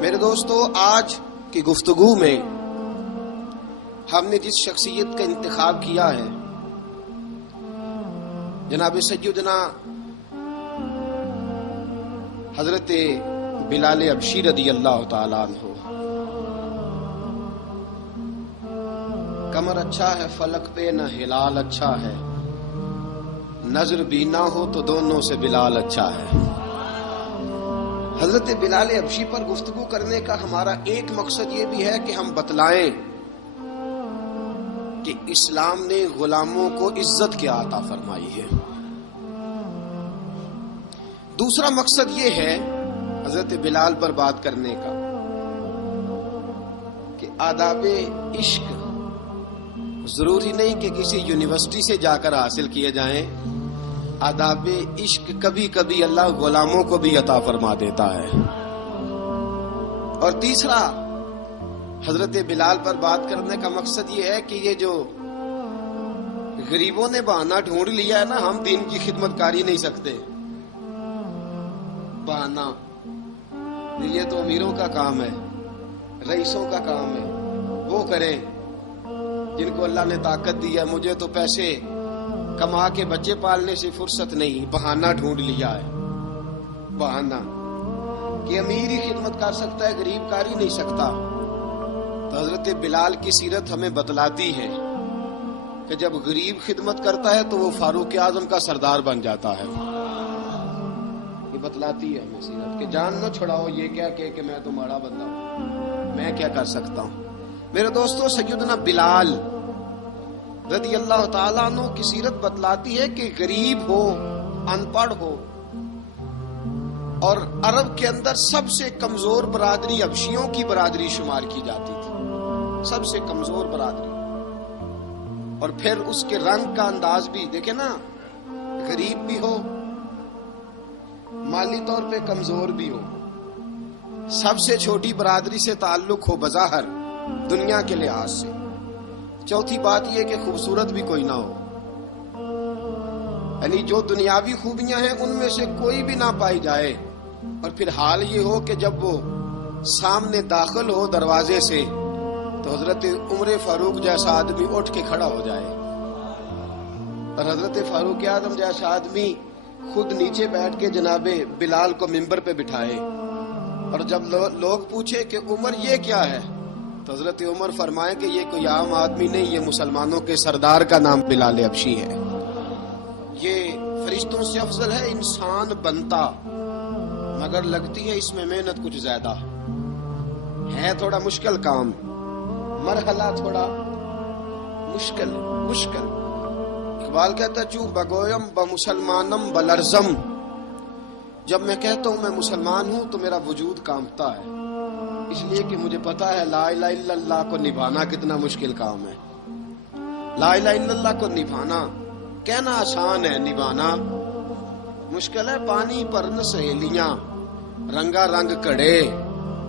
میرے دوستو، آج کی گفتگو میں ہم نے جس شخصیت کا انتخاب کیا ہے جناب سیدنا حضرت بلال حبشی رضی اللہ تعالیٰ عنہ۔ کمر اچھا ہے فلک پہ نہ ہلال اچھا ہے، نظر بھی نہ ہو تو دونوں سے بلال اچھا ہے۔ حضرت بلال حبشی پر گفتگو کرنے کا ہمارا ایک مقصد یہ بھی ہے کہ ہم بتلائیں کہ اسلام نے غلاموں کو عزت کیا عطا فرمائی ہے۔ دوسرا مقصد یہ ہے حضرت بلال پر بات کرنے کا کہ آداب عشق ضروری نہیں کہ کسی یونیورسٹی سے جا کر حاصل کیے جائیں، آداب عشق کبھی کبھی اللہ غلاموں کو بھی عطا فرما دیتا ہے۔ اور تیسرا حضرت بلال پر بات کرنے کا مقصد یہ ہے کہ یہ جو غریبوں نے بہانہ ڈھونڈ لیا ہے نا، ہم دین کی خدمت کر ہی نہیں سکتے، بہانہ یہ تو امیروں کا کام ہے، رئیسوں کا کام ہے، وہ کریں جن کو اللہ نے طاقت دی ہے۔ مجھے تو پیسے کما کے بچے پالنے سے فرصت نہیں، بہانہ ڈھونڈ لیا ہے، بہانہ کہ امیر ہی خدمت کر سکتا ہے، غریب کر ہی نہیں سکتا۔ تو حضرت بلال کی سیرت ہمیں بتلاتی ہے کہ جب غریب خدمت کرتا ہے تو وہ فاروق اعظم کا سردار بن جاتا ہے۔ یہ بتلاتی ہے ہمیں سیرت کہ جان نہ چھڑاؤ یہ کیا کہ میں تمہارا بندہ ہوں، میں کیا کر سکتا ہوں۔ میرے دوستو، سیدنا بلال رضی اللہ تعالیٰ عنہ کی سیرت بتلاتی ہے کہ غریب ہو، ان پڑھ ہو، اور عرب کے اندر سب سے کمزور برادری حبشیوں کی برادری شمار کی جاتی تھی، سب سے کمزور برادری۔ اور پھر اس کے رنگ کا انداز بھی دیکھیں نا، غریب بھی ہو، مالی طور پہ کمزور بھی ہو، سب سے چھوٹی برادری سے تعلق ہو بظاہر دنیا کے لحاظ سے۔ چوتھی بات یہ کہ خوبصورت بھی کوئی نہ ہو، یعنی جو دنیاوی خوبیاں ہیں ان میں سے کوئی بھی نہ پائی جائے، اور پھر حال یہ ہو کہ جب وہ سامنے داخل ہو دروازے سے تو حضرت عمر فاروق جیسا آدمی اٹھ کے کھڑا ہو جائے، اور حضرت فاروق اعظم جیسا آدمی خود نیچے بیٹھ کے جناب بلال کو منبر پہ بٹھائے، اور جب لوگ پوچھے کہ عمر یہ کیا ہے تو حضرت عمر فرمائے کہ یہ کوئی عام آدمی نہیں، یہ مسلمانوں کے سردار کا نام بلال حبشی ہے، یہ فرشتوں سے افضل ہے انسان بنتا، مگر لگتی ہے اس میں محنت کچھ زیادہ ہے، تھوڑا مشکل کام، مرحلہ تھوڑا مشکل۔ اقبال کہتا ہے چوں بگویم بمسلمانم بلرزم، جب میں کہتا ہوں میں مسلمان ہوں تو میرا وجود کانپتا ہے، اس لیے کہ مجھے پتا ہے لا الہ الا اللہ کو نبھانا کتنا مشکل کام ہے۔ لا الہ الا اللہ کو نبھانا کہنا آسان ہے، نبھانا مشکل ہے۔ پانی پرن سہیلیاں رنگا رنگ کڑے،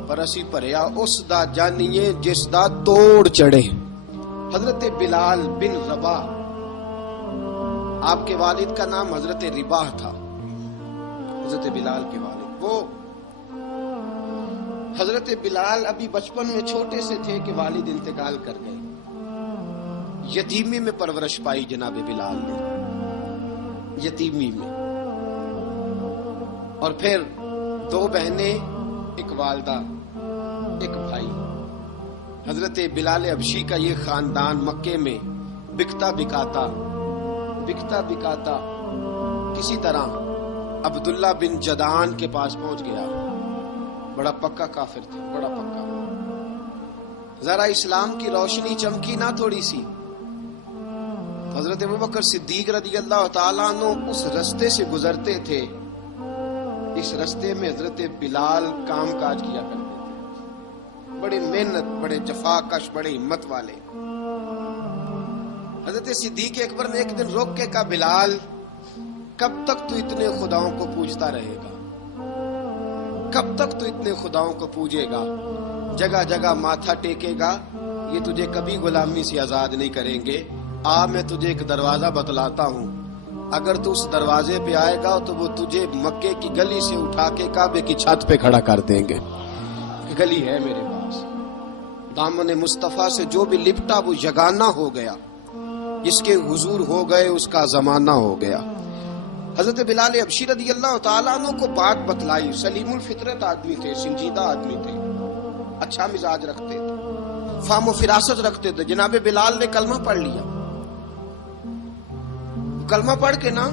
پر اسی پریا اس دا جانیے جس دا توڑ چڑھے۔ حضرت بلال بن رباح، آپ کے والد کا نام حضرت رباح تھا، حضرت بلال کے والد۔ وہ حضرت بلال ابھی بچپن میں چھوٹے سے تھے کہ والد انتقال کر گئے، یتیمی میں پرورش پائی جناب بلال نے، یتیمی میں، اور پھر 2 بہنیں، ایک والدہ، ایک بھائی۔ حضرت بلال حبشی کا یہ خاندان مکے میں بکتا بکاتا کسی طرح عبداللہ بن جدعان کے پاس پہنچ گیا۔ بڑا پکا کافر تھا، بڑا پکا۔ ذرا اسلام کی روشنی چمکی نہ تھوڑی سی، حضرت ابوبکر صدیق رضی اللہ تعالیٰ عنہ اس رستے سے گزرتے تھے، اس رستے میں حضرت بلال کام کاج کیا کرتے تھے، بڑے محنت، بڑے جفاکش، بڑے ہمت والے۔ حضرت صدیق اکبر نے ایک دن روک کے کہا بلال کب تک تو اتنے خداؤں کو پوجتا رہے گا، کب تک تو اتنے خداؤں کو پوجے گا، جگہ جگہ ماتھا ٹیکے گا، یہ تجھے کبھی غلامی سے آزاد نہیں کریں گے۔ میں تجھے ایک دروازہ بتلاتا ہوں، اگر تو اس دروازے پہ آئے گا تو وہ تجھے مکے کی گلی سے اٹھا کے کعبے کی چھت پہ کھڑا کر دیں گے۔ گلی ہے میرے پاس، دامن مصطفیٰ سے جو بھی لپٹا وہ یگانہ ہو گیا، جس کے حضور ہو گئے اس کا زمانہ ہو گیا۔ حضرت بلال حبشی رضی اللہ تعالیٰ عنہ کو بات بتلائی، سلیم الفطرت آدمی تھے، سنجیدہ آدمی تھے، اچھا مزاج رکھتے تھے، فہم و فراست رکھتے تھے۔ جناب بلال نے کلمہ پڑھ لیا، کلمہ پڑھ کے نا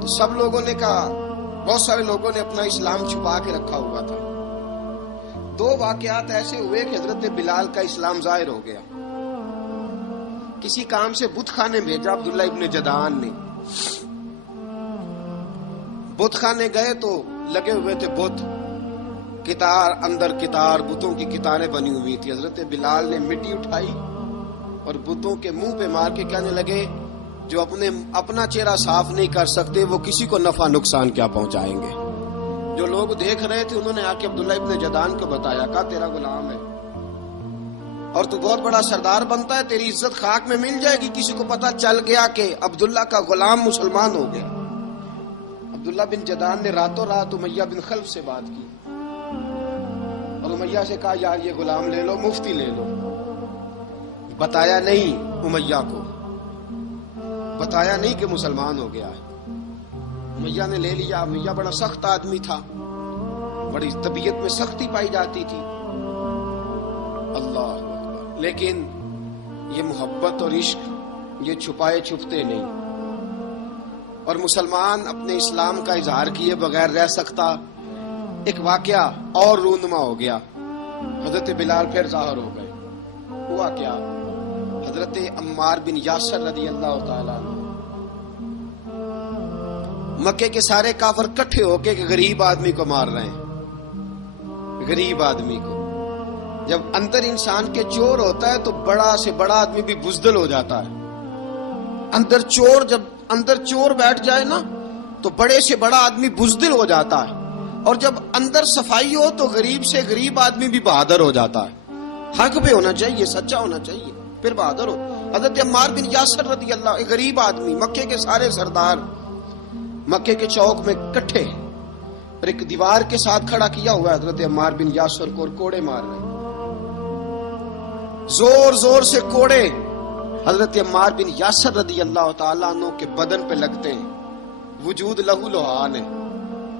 تو سب لوگوں نے کہا، بہت سارے لوگوں نے اپنا اسلام چھپا کے رکھا ہوا تھا۔ دو واقعات ایسے ہوئے کہ حضرت بلال کا اسلام ظاہر ہو گیا۔ کسی کام سے بت خانے بھیجا عبداللہ ابن جدعان نے، بت خانے گئے تو لگے ہوئے تھے بت، کتار اندر کتار، بتوں کی کتاریں بنی ہوئی تھی۔ حضرت بلال نے مٹی اٹھائی اور بتوں کے منہ پہ مار کے کہنے لگے، جو اپنا چہرہ صاف نہیں کر سکتے وہ کسی کو نفع نقصان کیا پہنچائیں گے۔ جو لوگ دیکھ رہے تھے انہوں نے آ کے عبداللہ ابن جدعان کو بتایا، کہا تیرا غلام ہے اور تو بہت بڑا سردار بنتا ہے، تیری عزت خاک میں مل جائے گی کسی کو پتا چل گیا کہ عبداللہ کا غلام مسلمان ہو گیا۔ عبداللہ بن جدعان نے راتوں رات امیہ بن خلف سے بات کی اور امیہ سے کہا، یار یہ غلام لے لو، مفتی لے لو۔ بتایا نہیں امیہ کو، بتایا نہیں کہ مسلمان ہو گیا ہے۔ امیہ نے لے لیا۔ امیہ بڑا سخت آدمی تھا، بڑی طبیعت میں سختی پائی جاتی تھی، اللہ اکبر، لیکن یہ محبت اور عشق یہ چھپائے چھپتے نہیں، اور مسلمان اپنے اسلام کا اظہار کیے بغیر رہ سکتا۔ ایک واقعہ اور رونما ہو گیا، حضرت بلال پھر ظاہر ہو گئے۔ ہوا کیا؟ حضرت عمار بن یاسر رضی اللہ تعالیٰ عنہ، مکے کے سارے کافر کٹھے ہو کے ایک غریب آدمی کو مار رہے ہیں، غریب آدمی کو۔ جب اندر انسان کے چور ہوتا ہے تو بڑا سے بڑا آدمی بھی بزدل ہو جاتا ہے۔ جب اندر چور بیٹھ جائے نا تو بڑے سے بڑا آدمی بزدل ہو جاتا ہے، اور جب اندر صفائی ہو تو غریب سے غریب آدمی بھی بہادر ہو جاتا ہے۔ حق پہ ہونا چاہیے، سچا ہونا چاہیے، پھر بہادر ہو۔ حضرت عمار بن یاسر رضی اللہ، ایک غریب آدمی، مکے کے سارے سردار مکے کے چوک میں کٹھے، اور ایک دیوار کے ساتھ کھڑا کیا ہوا ہے حضرت عمار بن یاسر کو، اور کوڑے مار رہے ہیں، زور زور سے کوڑے حضرت عمار بن یاسر رضی اللہ تعالیٰ عنہ کے بدن پہ لگتے ہیں، وجود لہو لہان ہے۔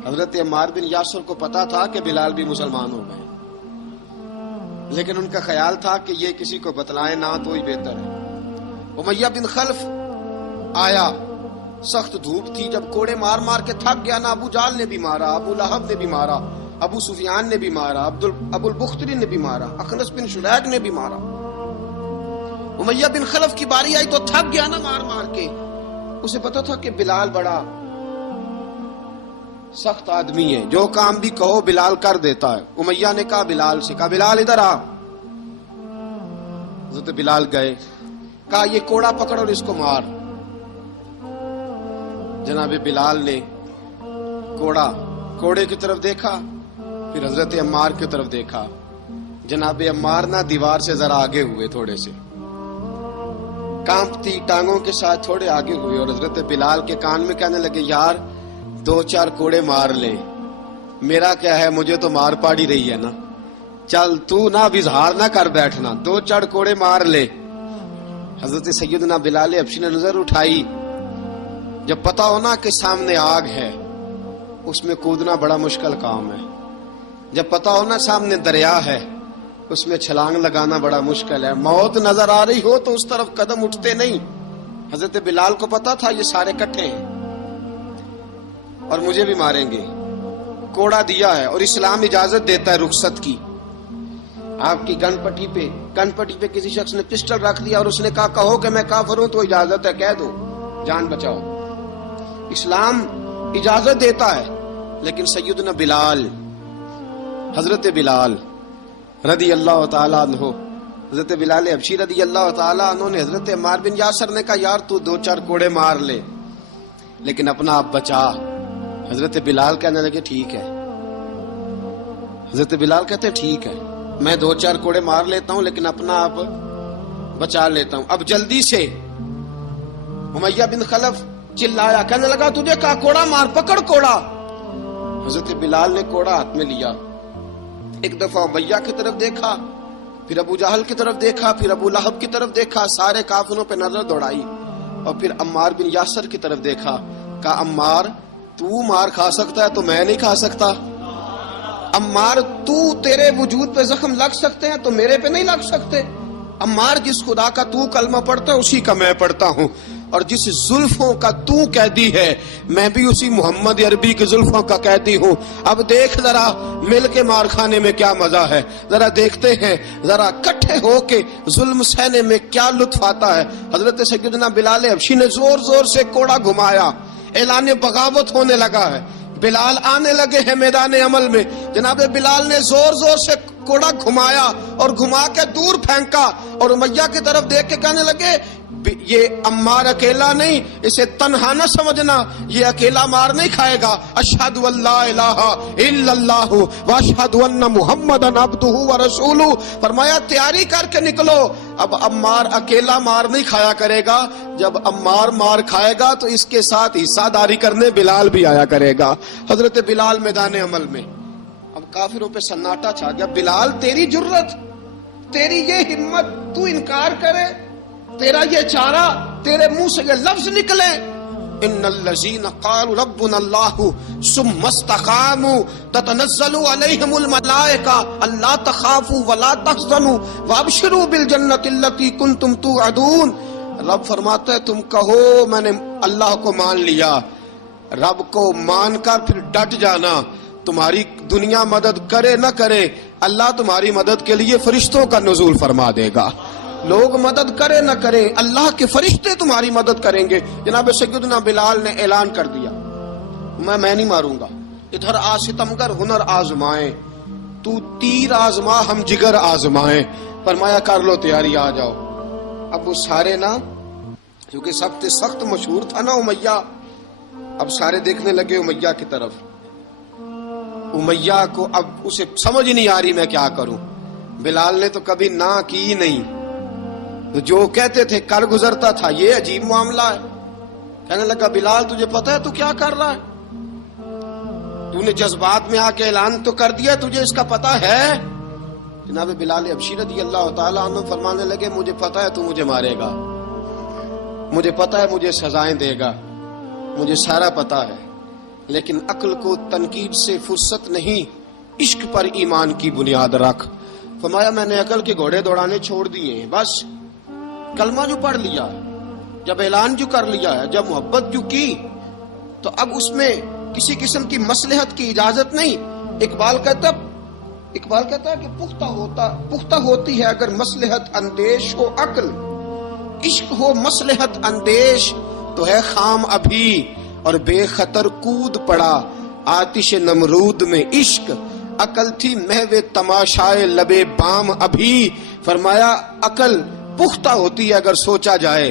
حضرت عمار بن یاسر کو پتا تھا کہ بلال بھی مسلمان ہو گئے، لیکن ان کا خیال تھا کہ یہ کسی کو بتلائے نہ تو ہی بہتر ہے۔ امیہ بن خلف آیا، سخت دھوپ تھی، جب کوڑے مار مار کے تھک گیا نا، ابو جال نے بھی مارا، ابو لہب نے بھی مارا، ابو سفیان نے بھی مارا، ابو البختری نے بھی مارا، اخنس بن شلیق نے بھی مارا۔ امیہ بن خلف کی باری آئی تو تھک گیا نا مار مار کے، اسے پتا تھا کہ بلال بڑا سخت آدمی ہے، جو کام بھی کہو بلال کر دیتا ہے۔ امیہ نے کہا بلال سے، کہا بلال ادھر آ۔ حضرت بلال گئے، کہا یہ کوڑا پکڑ اور اس کو مار۔ جناب بلال نے کوڑے کی طرف دیکھا، پھر حضرت عمار کی طرف دیکھا۔ جناب عمار نہ دیوار سے ذرا آگے ہوئے، تھوڑے سے کانپتی ٹانگوں کے ساتھ تھوڑے آگے ہوئے، اور حضرت بلال کے کان میں کہنے لگے، یار 2-4 کوڑے مار لے، میرا کیا ہے، مجھے تو مار پاڑی رہی ہے نا، چل تو نہ اظہار نہ کر بیٹھنا، 2-4 کوڑے مار لے۔ حضرت سیدنا بلال حبشی نے نظر اٹھائی، جب پتا ہونا کہ سامنے آگ ہے اس میں کودنا بڑا مشکل کام ہے، جب پتا ہونا سامنے دریا ہے اس میں چھلانگ لگانا بڑا مشکل ہے، موت نظر آ رہی ہو تو اس طرف قدم اٹھتے نہیں۔ حضرت بلال کو پتا تھا یہ سارے کٹھے ہیں اور مجھے بھی ماریں گے، کوڑا دیا ہے، اور اسلام اجازت دیتا ہے رخصت کی۔ آپ کی گن پٹی پہ کسی شخص نے پسٹل رکھ دیا اور اس نے کہا کہو کہ میں کافر ہوں تو اجازت ہے، کہہ دو، جان بچاؤ۔ اسلام اجازت دیتا ہے، لیکن سیدنا بلال، حضرت بلال رضی اللہ تعالیٰ عنہ، حضرت بلال حبشی رضی اللہ تعالیٰ عنہ نے حضرت عمار بن یاسر نے کہا یار تو 2-4 کوڑے مار لے لیکن اپنا آپ بچا۔ حضرت بلال کہنے لگے ٹھیک ہے، حضرت بلال کہتے ٹھیک ہے، میں 2-4 کوڑے مار لیتا ہوں لیکن اپنا آپ بچا لیتا ہوں۔ اب جلدی سے امیہ بن خلف چلایا، کہنے لگا تجھے کہا کوڑا مار، پکڑ کوڑا۔ حضرت بلال نے کوڑا ہاتھ میں لیا، ایک دفعہ امیہ کی طرف دیکھا، پھر ابو جہل کی طرف دیکھا، پھر ابو لہب کی طرف دیکھا، سارے کافروں پہ نظر دوڑائی، اور پھر عمار بن یاسر کی طرف دیکھا، کہا عمار تو مار کھا سکتا ہے تو میں نہیں کھا سکتا، عمار تیرے وجود پہ زخم لگ سکتے ہیں تو میرے پہ نہیں لگ سکتے، عمار جس خدا کا تو کلمہ پڑھتا ہے اسی کا میں پڑھتا ہوں، اور جس زلفوں کا تو قیدی ہے میں بھی اسی محمد عربی کی زلفوں کا قیدی ہوں، اب دیکھ ذرا مل کے مار کھانے میں کیا مزہ ہے، ذرا دیکھتے ہیں ذرا اکٹھے ہو کے ظلم سہنے میں کیا لطف آتا ہے۔ حضرت سیدنا بلال حبشی نے زور زور سے کوڑا گھمایا، اعلان بغاوت ہونے لگا ہے، بلال آنے لگے ہیں میدان عمل میں، جناب بلال نے زور زور سے کوڑا گھمایا اور گھما کے دور پھینکا، اور امیہ کی طرف دیکھ کے کہنے لگے یہ عمار اکیلا نہیں، اسے تنہا نہ سمجھنا، یہ اکیلا مار نہیں کھائے گا، اشہد ان لا الہ الا اللہ واشہد ان محمدن عبدہ ورسولہ، فرمایا تیاری کر کے نکلو، اب عمار اکیلا مار نہیں کھایا کرے گا، جب عمار مار کھائے گا تو اس کے ساتھ حصہ داری کرنے بلال بھی آیا کرے گا۔ حضرت بلال میدان عمل میں، اب کافروں پہ سناٹا چھا گیا، بلال تیری جرت، تیری یہ ہمت، تو انکار کرے، تیرا یہ چارہ، تیرے منہ سے یہ لفظ نکلے، ان الذین قالوا ربنا اللہ ثم استقاموا تتنزل علیہم الملائکہ الا تخافوا ولا تحزنوا وابشروا بالجنۃ التی کنتم توعدون۔ رب فرماتا ہے تم کہو میں نے اللہ کو مان لیا، رب کو مان کر پھر ڈٹ جانا، تمہاری دنیا مدد کرے نہ کرے اللہ تمہاری مدد کے لیے فرشتوں کا نزول فرما دے گا، لوگ مدد کرے نہ کرے اللہ کے فرشتے تمہاری مدد کریں گے۔ جناب سیدنا بلال نے اعلان کر دیا میں نہیں ماروں گا، ادھر آ ستمگر ہنر آزمائیں، تو تیر آزما ہم جگر آزمائیں، فرمایا کر لو تیاری آ جاؤ۔ اب وہ سارے نا کیونکہ سخت مشہور تھا نا امیہ، اب سارے دیکھنے لگے امیہ کی طرف، امیہ کو اب اسے سمجھ نہیں آ رہی میں کیا کروں، بلال نے تو کبھی نہ کی نہیں، جو کہتے تھے کر گزرتا تھا، یہ عجیب معاملہ ہے، کہنے لگا بلال تجھے پتا ہے تو کیا کر رہا ہے، تو نے جذبات میں آ کے اعلان تو کر دیا، تجھے اس کا پتا ہے؟ جناب بلال حبشی رضی اللہ تعالیٰ عنہ فرمانے لگے مجھے پتا ہے تو مجھے مارے گا، مجھے پتا ہے مجھے سزائیں دے گا، مجھے سارا پتا ہے، لیکن عقل کو تنقید سے فرصت نہیں، عشق پر ایمان کی بنیاد رکھ۔ فرمایا میں نے عقل کے گھوڑے دوڑانے چھوڑ دیے ہیں، بس کلمہ جو پڑھ لیا، جب اعلان جو کر لیا ہے، جب محبت جو کی تو اب اس میں کسی قسم کی مصلحت کی اجازت نہیں۔ اقبال کہتا ہے کہ پختہ ہوتی ہے اگر مصلحت اندیش ہو عقل، عشق ہو مصلحت اندیش تو ہے خام ابھی، اور بے خطر کود پڑا آتش نمرود میں عشق، عقل تھی محو تماشائے لبے بام ابھی۔ فرمایا عقل پختہ ہوتی ہے اگر سوچا جائے،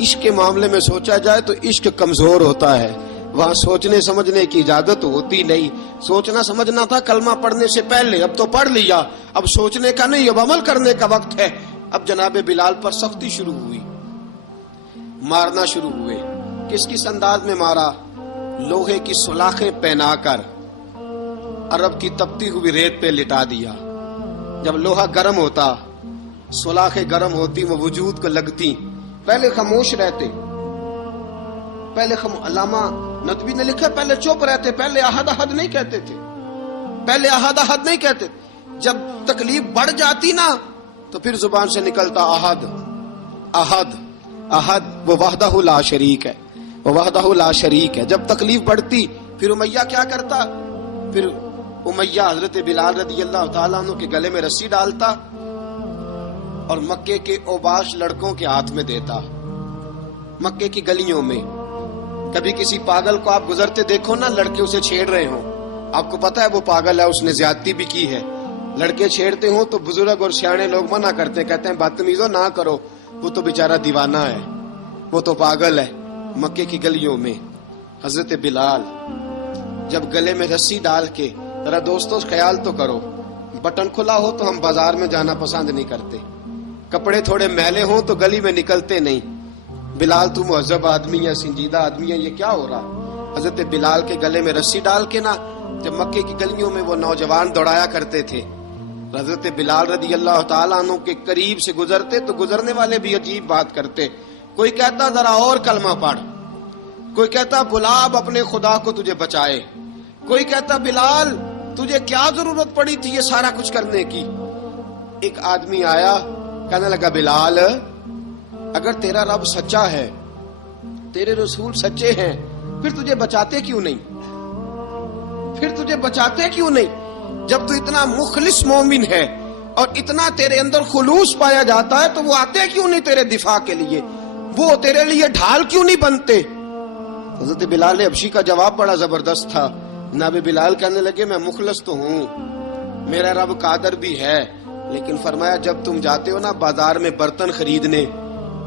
عشق کے معاملے میں سوچا جائے تو عشق کمزور ہوتا ہے، وہاں سوچنے سمجھنے کی اجازت ہوتی نہیں۔ سوچنا سمجھنا تھا کلمہ پڑھنے سے پہلے، اب تو پڑھ لیا، اب سوچنے کا نہیں، اب عمل کرنے کا وقت ہے۔ اب جناب بلال پر سختی شروع ہوئی، مارنا شروع ہوئے۔ کس انداز میں مارا؟ لوہے کی سلاخیں پہنا کر عرب کی تپتی ہوئی ریت پہ لٹا دیا۔ جب لوہا گرم ہوتا، سلاخیں گرم ہوتی، وہ وجود کو لگتی، پہلے خاموش رہتے، علامہ ندوی نے لکھا پہلے چپ رہتے، پہلے احد احد نہیں کہتے تھے، نہیں کہتے، جب تکلیف بڑھ جاتی نا تو پھر زبان سے نکلتا احد احد احد، وہ وحدہ لا شریک ہے، جب تکلیف بڑھتی پھر امیہ کیا کرتا؟ پھر امیہ حضرت بلال رضی اللہ تعالیٰ عنہ کے گلے میں رسی ڈالتا اور مکے کے اوباش لڑکوں کے ہاتھ میں دیتا، مکے کی گلیوں میں۔ کبھی کسی پاگل کو آپ گزرتے دیکھو نا، لڑکے اسے چھیڑ رہے ہوں، آپ کو پتا ہے وہ پاگل ہے، اس نے زیادتی بھی کی ہے، لڑکے چھیڑتے ہوں تو بزرگ اور سیانے لوگ منع کرتے، کہتے ہیں بدتمیزوں نہ کرو، وہ تو بیچارہ دیوانہ ہے، وہ تو پاگل ہے۔ مکے کی گلیوں میں حضرت بلال جب گلے میں رسی ڈال کے، ذرا دوستوں خیال تو کرو، بٹن کھلا ہو تو ہم بازار میں جانا پسند نہیں کرتے، کپڑے تھوڑے میلے ہوں تو گلی میں نکلتے نہیں۔ بلال تو مہذب آدمی ہے، سنجیدہ آدمی ہے، یہ کیا ہو رہا؟ حضرت بلال کے گلے میں رسی ڈال کے نا جب مکے کی گلیوں میں وہ نوجوان دوڑایا کرتے تھے، حضرت بلال رضی اللہ تعالیٰ عنہ کے قریب سے گزرتے تو گزرنے والے بھی عجیب بات کرتے. کوئی کہتا ذرا اور کلمہ پڑھ، کوئی کہتا بلا اب اپنے خدا کو تجھے بچائے، کوئی کہتا بلال تجھے کیا ضرورت پڑی تھی یہ سارا کچھ کرنے کی. ایک آدمی آیا کہنے لگا بلال اگر تیرا رب سچا ہے، تیرے رسول سچے ہیں، پھر تجھے بچاتے کیوں نہیں؟ پھر تجھے بچاتے کیوں نہیں؟ جب تو اتنا مخلص مومن ہے اور اتنا تیرے اندر خلوص پایا جاتا ہے تو وہ آتے کیوں نہیں تیرے دفاع کے لیے؟ وہ تیرے لیے ڈھال کیوں نہیں بنتے؟ حضرت بلال حبشی کا جواب بڑا زبردست تھا. جناب بلال کہنے لگے میں مخلص تو ہوں، میرا رب قادر بھی ہے، لیکن فرمایا جب تم جاتے ہو نا بازار میں برتن خریدنے،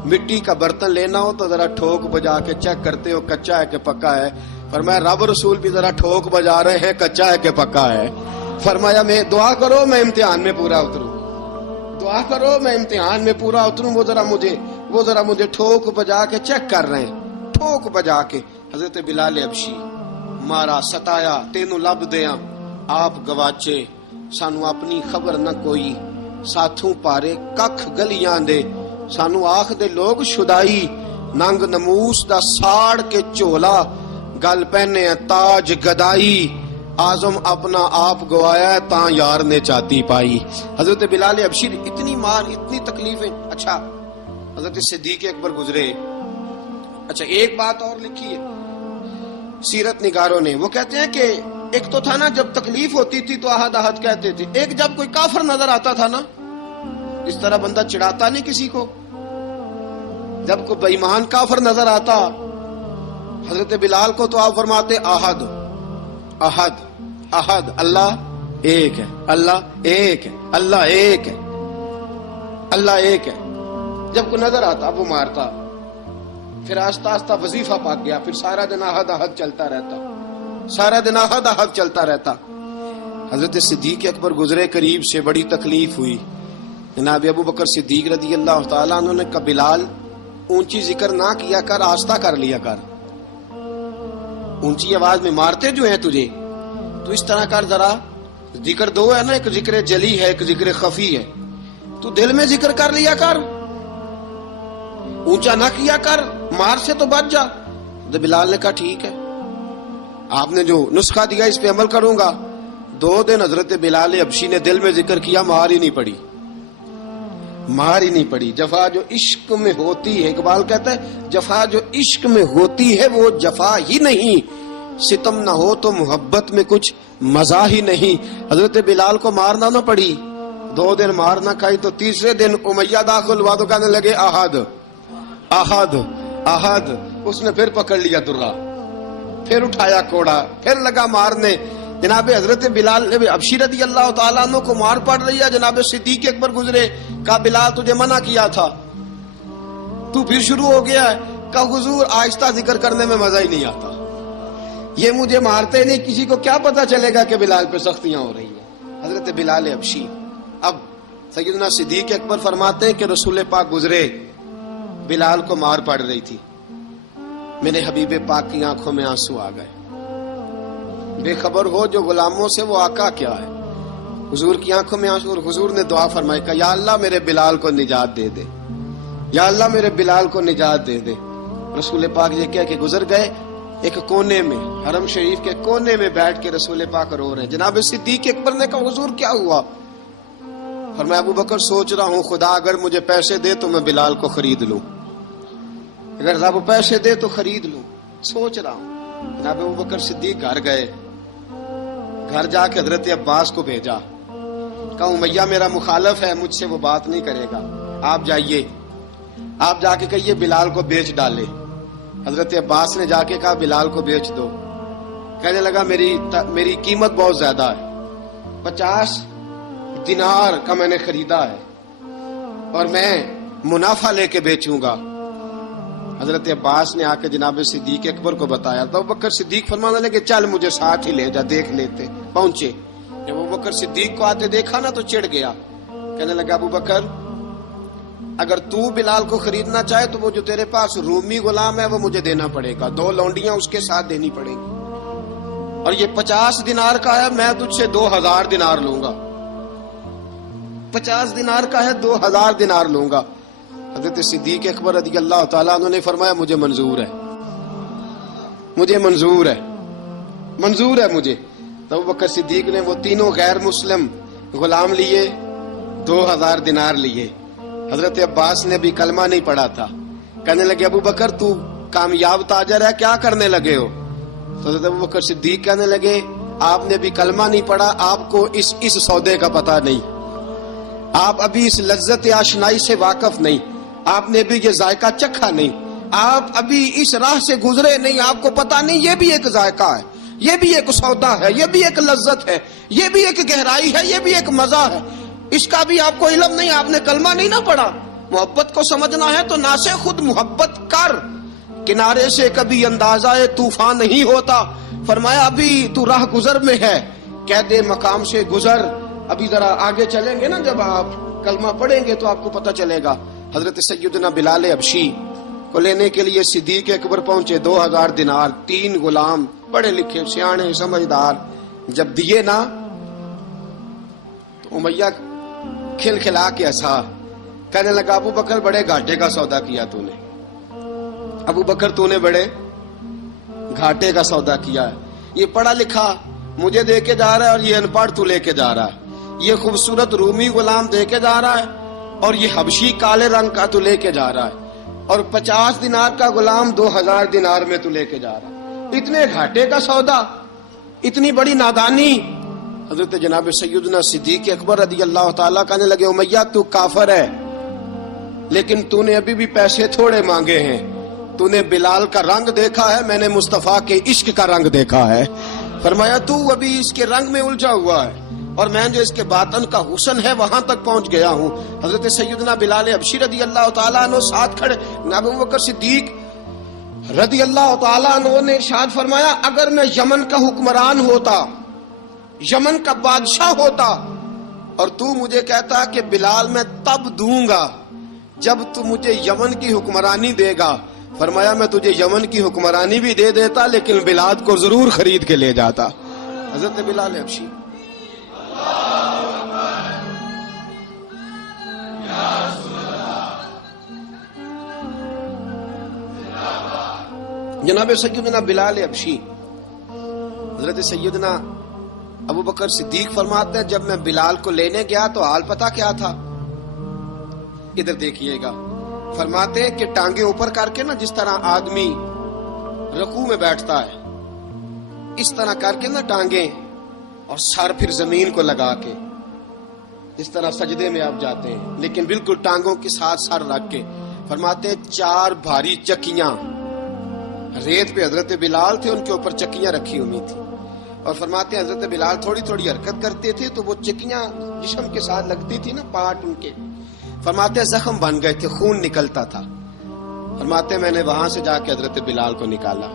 مٹی کا برتن لینا ہو تو ذرا ٹھوک بجا کے چیک کرتے ہو کچا ہے کہ پکا ہے. فرمایا رب رسول بھی ذرا ٹھوک بجا رہے ہیں کچا ہے کہ پکا ہے. فرمایا میں دعا کرو میں امتحان میں پورا اتروں، دعا کرو میں امتحان میں پورا اتروں. وہ ذرا مجھے ٹھوک بجا کے چیک کر رہے ہیں، ٹھوک بجا کے. حضرت بلال حبشی مارا ستایا تینوں لب دیاں آپ گواچے، سانو اپنی خبر نہ کوئی، ساتھوں پارے ککھ گلیاں دے، سانو آخ دے لوگ شدائی، ننگ نموس دا ساڑ کے چولا، گل پہنے تاج گدائی، آزم اپنا آپ گوایا تاں یار نے چاتی پائی. حضرت بلال حبشی اتنی مار اتنی تکلیفیں. اچھا حضرت صدیق اکبر گزرے. اچھا ایک بات اور لکھی ہے سیرت نگاروں نے، وہ کہتے ہیں کہ ایک تو تھا نا جب تکلیف ہوتی تھی تو احد احد کہتے تھے، ایک جب کوئی کافر نظر آتا تھا نا اس طرح بندہ چڑھاتا نہیں کسی کو، جب کوئی بے ایمان کافر نظر آتا حضرت بلال کو تو آپ فرماتے احد احد احد، اللہ ایک ہے، اللہ ایک ہے، اللہ ایک ہے، اللہ ایک ہے. جب کوئی نظر آتا اب وہ مارتا، پھر آہستہ آہستہ وظیفہ پاک گیا، پھر سارا دن احد احد چلتا رہتا، سارا دن احد احد چلتا رہتا. حضرت صدیق اکبر گزرے قریب سے، بڑی تکلیف ہوئی. جناب ابو بکر صدیق رضی اللہ تعالیٰ عنہ نے کہا بلال اونچی ذکر نہ کیا کر، آہستہ کر لیا کر، اونچی آواز میں مارتے جو ہیں تجھے تو اس طرح کر، ذرا ذکر دو ہے نا، ایک ذکر جلی ہے ایک ذکر خفی ہے، تو دل میں ذکر کر لیا کر، اونچا نہ کیا کر، مار سے تو بچ جا. تو بلال نے کہا ٹھیک ہے، آپ نے جو نسخہ دیا اس پہ عمل کروں گا. 2 دن حضرت بلال حبشی نے دل میں ذکر کیا، مار ہی نہیں پڑی، مار ہی نہیں پڑی. جفا جو عشق میں ہوتی ہے، اقبال کہتا ہے جفا جو عشق میں ہوتی ہے وہ جفا ہی نہیں، ستم نہ ہو تو محبت میں کچھ مزہ ہی نہیں. حضرت بلال کو مارنا نہ پڑی، 2 دن مار نہ کھائی تو تیسرے دن امیہ داخل ہوا تو کہنے لگے احد احد احد. اس نے پھر پکڑ لیا درہ، پھر اٹھایا کوڑا، پھر لگا مارنے. جناب حضرت بلال حبشی رضی اللہ تعالیٰ عنہ کو مار پڑ رہی ہے. جناب صدیق اکبر گزرے، کہا بلال تجھے منع کیا تھا، تو پھر شروع ہو گیا ہے. کہا حضور آہستہ ذکر کرنے میں مزہ ہی نہیں آتا، یہ مجھے مارتے نہیں، کسی کو کیا پتا چلے گا کہ بلال پہ سختیاں ہو رہی ہیں. حضرت بلال حبشی. اب سیدنا صدیق اکبر فرماتے ہیں کہ رسول پاک گزرے، بلال کو مار پڑ رہی تھی، میرے حبیب پاک کی آنکھوں میں آنسو آ گئے. بے خبر ہو جو غلاموں سے وہ آقا کیا ہے. حضور کی آنکھوں میں آنسو، اور حضور نے دعا فرمائی کہ یا اللہ میرے بلال کو نجات دے دے، یا اللہ میرے بلال کو نجات دے دے. رسول پاک یہ کہہ کے گزر گئے. ایک کونے میں حرم شریف کے کونے میں بیٹھ کے رسول پاک رو رہے ہیں. جناب صدیق اکبر نے کہا حضور کیا ہوا؟ فرمایا ابو بکر سوچ رہا ہوں خدا اگر مجھے پیسے دے تو میں بلال کو خرید لوں، اگر رب پیسے دے تو خرید لوں، سوچ رہا ہوں. جناب ابو بکر صدیق گھر گئے، گھر جا کے حضرت عباس کو بھیجا، کہا امیہ میرا مخالف ہے، مجھ سے وہ بات نہیں کرے گا، آپ جائیے، آپ جا کے کہیے بلال کو بیچ ڈالے. حضرت عباس نے جا کے کہا بلال کو بیچ دو. کہنے لگا میری قیمت بہت زیادہ ہے، 50 دینار کا میں نے خریدا ہے اور میں منافع لے کے بیچوں گا. حضرت عباس نے آ کے جناب صدیق اکبر کو بتایا تو ابو بکر صدیق فرمانے لگے چل مجھے ساتھ ہی لے جا، دیکھ لیتے. پہنچے، جب ابو بکر صدیق کو آتے دیکھا نا تو چڑ گیا. کہنے لگا ابو بکر اگر تو بلال کو خریدنا چاہے تو وہ جو تیرے پاس رومی غلام ہے وہ مجھے دینا پڑے گا، 2 لونڈیاں اس کے ساتھ دینی پڑے گی. اور یہ 50 دینار کا ہے، میں تجھ سے 2000 دینار لوں گا. 50 دینار کا ہے، 2000 دینار لوں گا. حضرت صدیق اکبر رضی اللہ تعالیٰ عنہ نے فرمایا مجھے منظور ہے، مجھے منظور ہے، منظور ہے مجھے. تو ابو بکر صدیق نے وہ تینوں غیر مسلم غلام لیے، 2000 دینار لیے. حضرت عباس نے بھی کلمہ نہیں پڑھا تھا. کہنے لگے ابو بکر تو کامیاب تاجر ہے، کیا کرنے لگے ہو؟ تو حضرت ابو بکر صدیق کہنے لگے آپ نے بھی کلمہ نہیں پڑھا، آپ کو اس سودے کا پتہ نہیں، آپ ابھی اس لذت آشنائی سے واقف نہیں، آپ نے بھی یہ ذائقہ چکھا نہیں، آپ ابھی اس راہ سے گزرے نہیں، آپ کو پتہ نہیں یہ بھی ایک ذائقہ ہے، یہ بھی ایک سودا ہے، یہ بھی ایک لذت ہے، یہ بھی ایک گہرائی ہے، یہ بھی ایک مزہ ہے. اس کا بھی آپ کو علم نہیں، آپ نے کلمہ نہیں نہ پڑھا. محبت کو سمجھنا ہے تو نہ سے خود محبت کر. کنارے سے کبھی اندازہ طوفان نہیں ہوتا. فرمایا ابھی تو راہ گزر میں ہے، کہہ دے مقام سے گزر. ابھی ذرا آگے چلیں گے نا، جب آپ کلمہ پڑھیں گے تو آپ کو پتہ چلے گا. حضرت سیدنا بلال حبشی کو لینے کے لیے صدیق اکبر پہنچے. 2000 دینار، 3 غلام پڑھے لکھے سیانے سمجھدار. جب دیے نا تو امیہ کھل کھلا کے ہنسا. کہنے لگا ابو بکر بڑے گھاٹے کا سودا کیا تو نے، ابو بکر تو نے بڑے گھاٹے کا سودا کیا ہے. یہ پڑھا لکھا مجھے دے کے جا رہا ہے اور یہ ان پڑھ تو لے کے جا رہا ہے. یہ خوبصورت رومی غلام دے کے جا رہا ہے اور یہ حبشی کالے رنگ کا تو لے کے جا رہا ہے. اور 50 دینار کا غلام 2000 دینار میں تو لے کے جا رہا ہے. اتنے گھاٹے کا سودا، اتنی بڑی نادانی. حضرت جناب سیدنا صدیق اکبر رضی اللہ تعالیٰ کہنے لگے امیہ تو کافر ہے، لیکن تو نے ابھی بھی پیسے تھوڑے مانگے ہیں. تو نے بلال کا رنگ دیکھا ہے، میں نے مصطفیٰ کے عشق کا رنگ دیکھا ہے. فرمایا تو ابھی اس کے رنگ میں الجھا ہوا ہے اور میں جو اس کے باطن کا حسن ہے وہاں تک پہنچ گیا ہوں. حضرت سیدنا بلال حبشی رضی اللہ تعالیٰ عنہ ساتھ کھڑے. ابو بکر صدیق رضی اللہ تعالیٰ عنہ نے ارشاد فرمایا اگر میں یمن کا حکمران ہوتا، یمن کا بادشاہ ہوتا، اور تو مجھے کہتا کہ بلال میں تب دوں گا جب تو مجھے یمن کی حکمرانی دے گا. فرمایا میں تجھے یمن کی حکمرانی بھی دے دیتا لیکن بلال کو ضرور خرید کے لے جاتا. حضرت بلال حبشی جناب سیدنا بلال حبشی. حضرت سیدنا ابو بکر صدیق فرماتے ہیں جب میں بلال کو لینے گیا تو حال پتہ کیا تھا؟ ادھر دیکھیے گا. فرماتے ہیں کہ ٹانگیں اوپر کر کے نا، جس طرح آدمی رکوع میں بیٹھتا ہے اس طرح کر کے نا ٹانگیں، اور سر پھر زمین کو لگا کے اس طرح سجدے میں آپ جاتے ہیں، لیکن بالکل ٹانگوں کے ساتھ سر رکھ کے. فرماتے ہیں 4 بھاری چکیاں ریت پہ حضرت بلال تھے، ان کے اوپر چکیاں رکھی ہوئی تھی. اور فرماتے ہیں حضرت بلال تھوڑی تھوڑی حرکت کرتے تھے تو وہ چکیاں جسم کے ساتھ لگتی تھی نا، پارٹ ان کے. فرماتے ہیں زخم بن گئے تھے، خون نکلتا تھا. فرماتے ہیں میں نے وہاں سے جا کے حضرت بلال کو نکالا،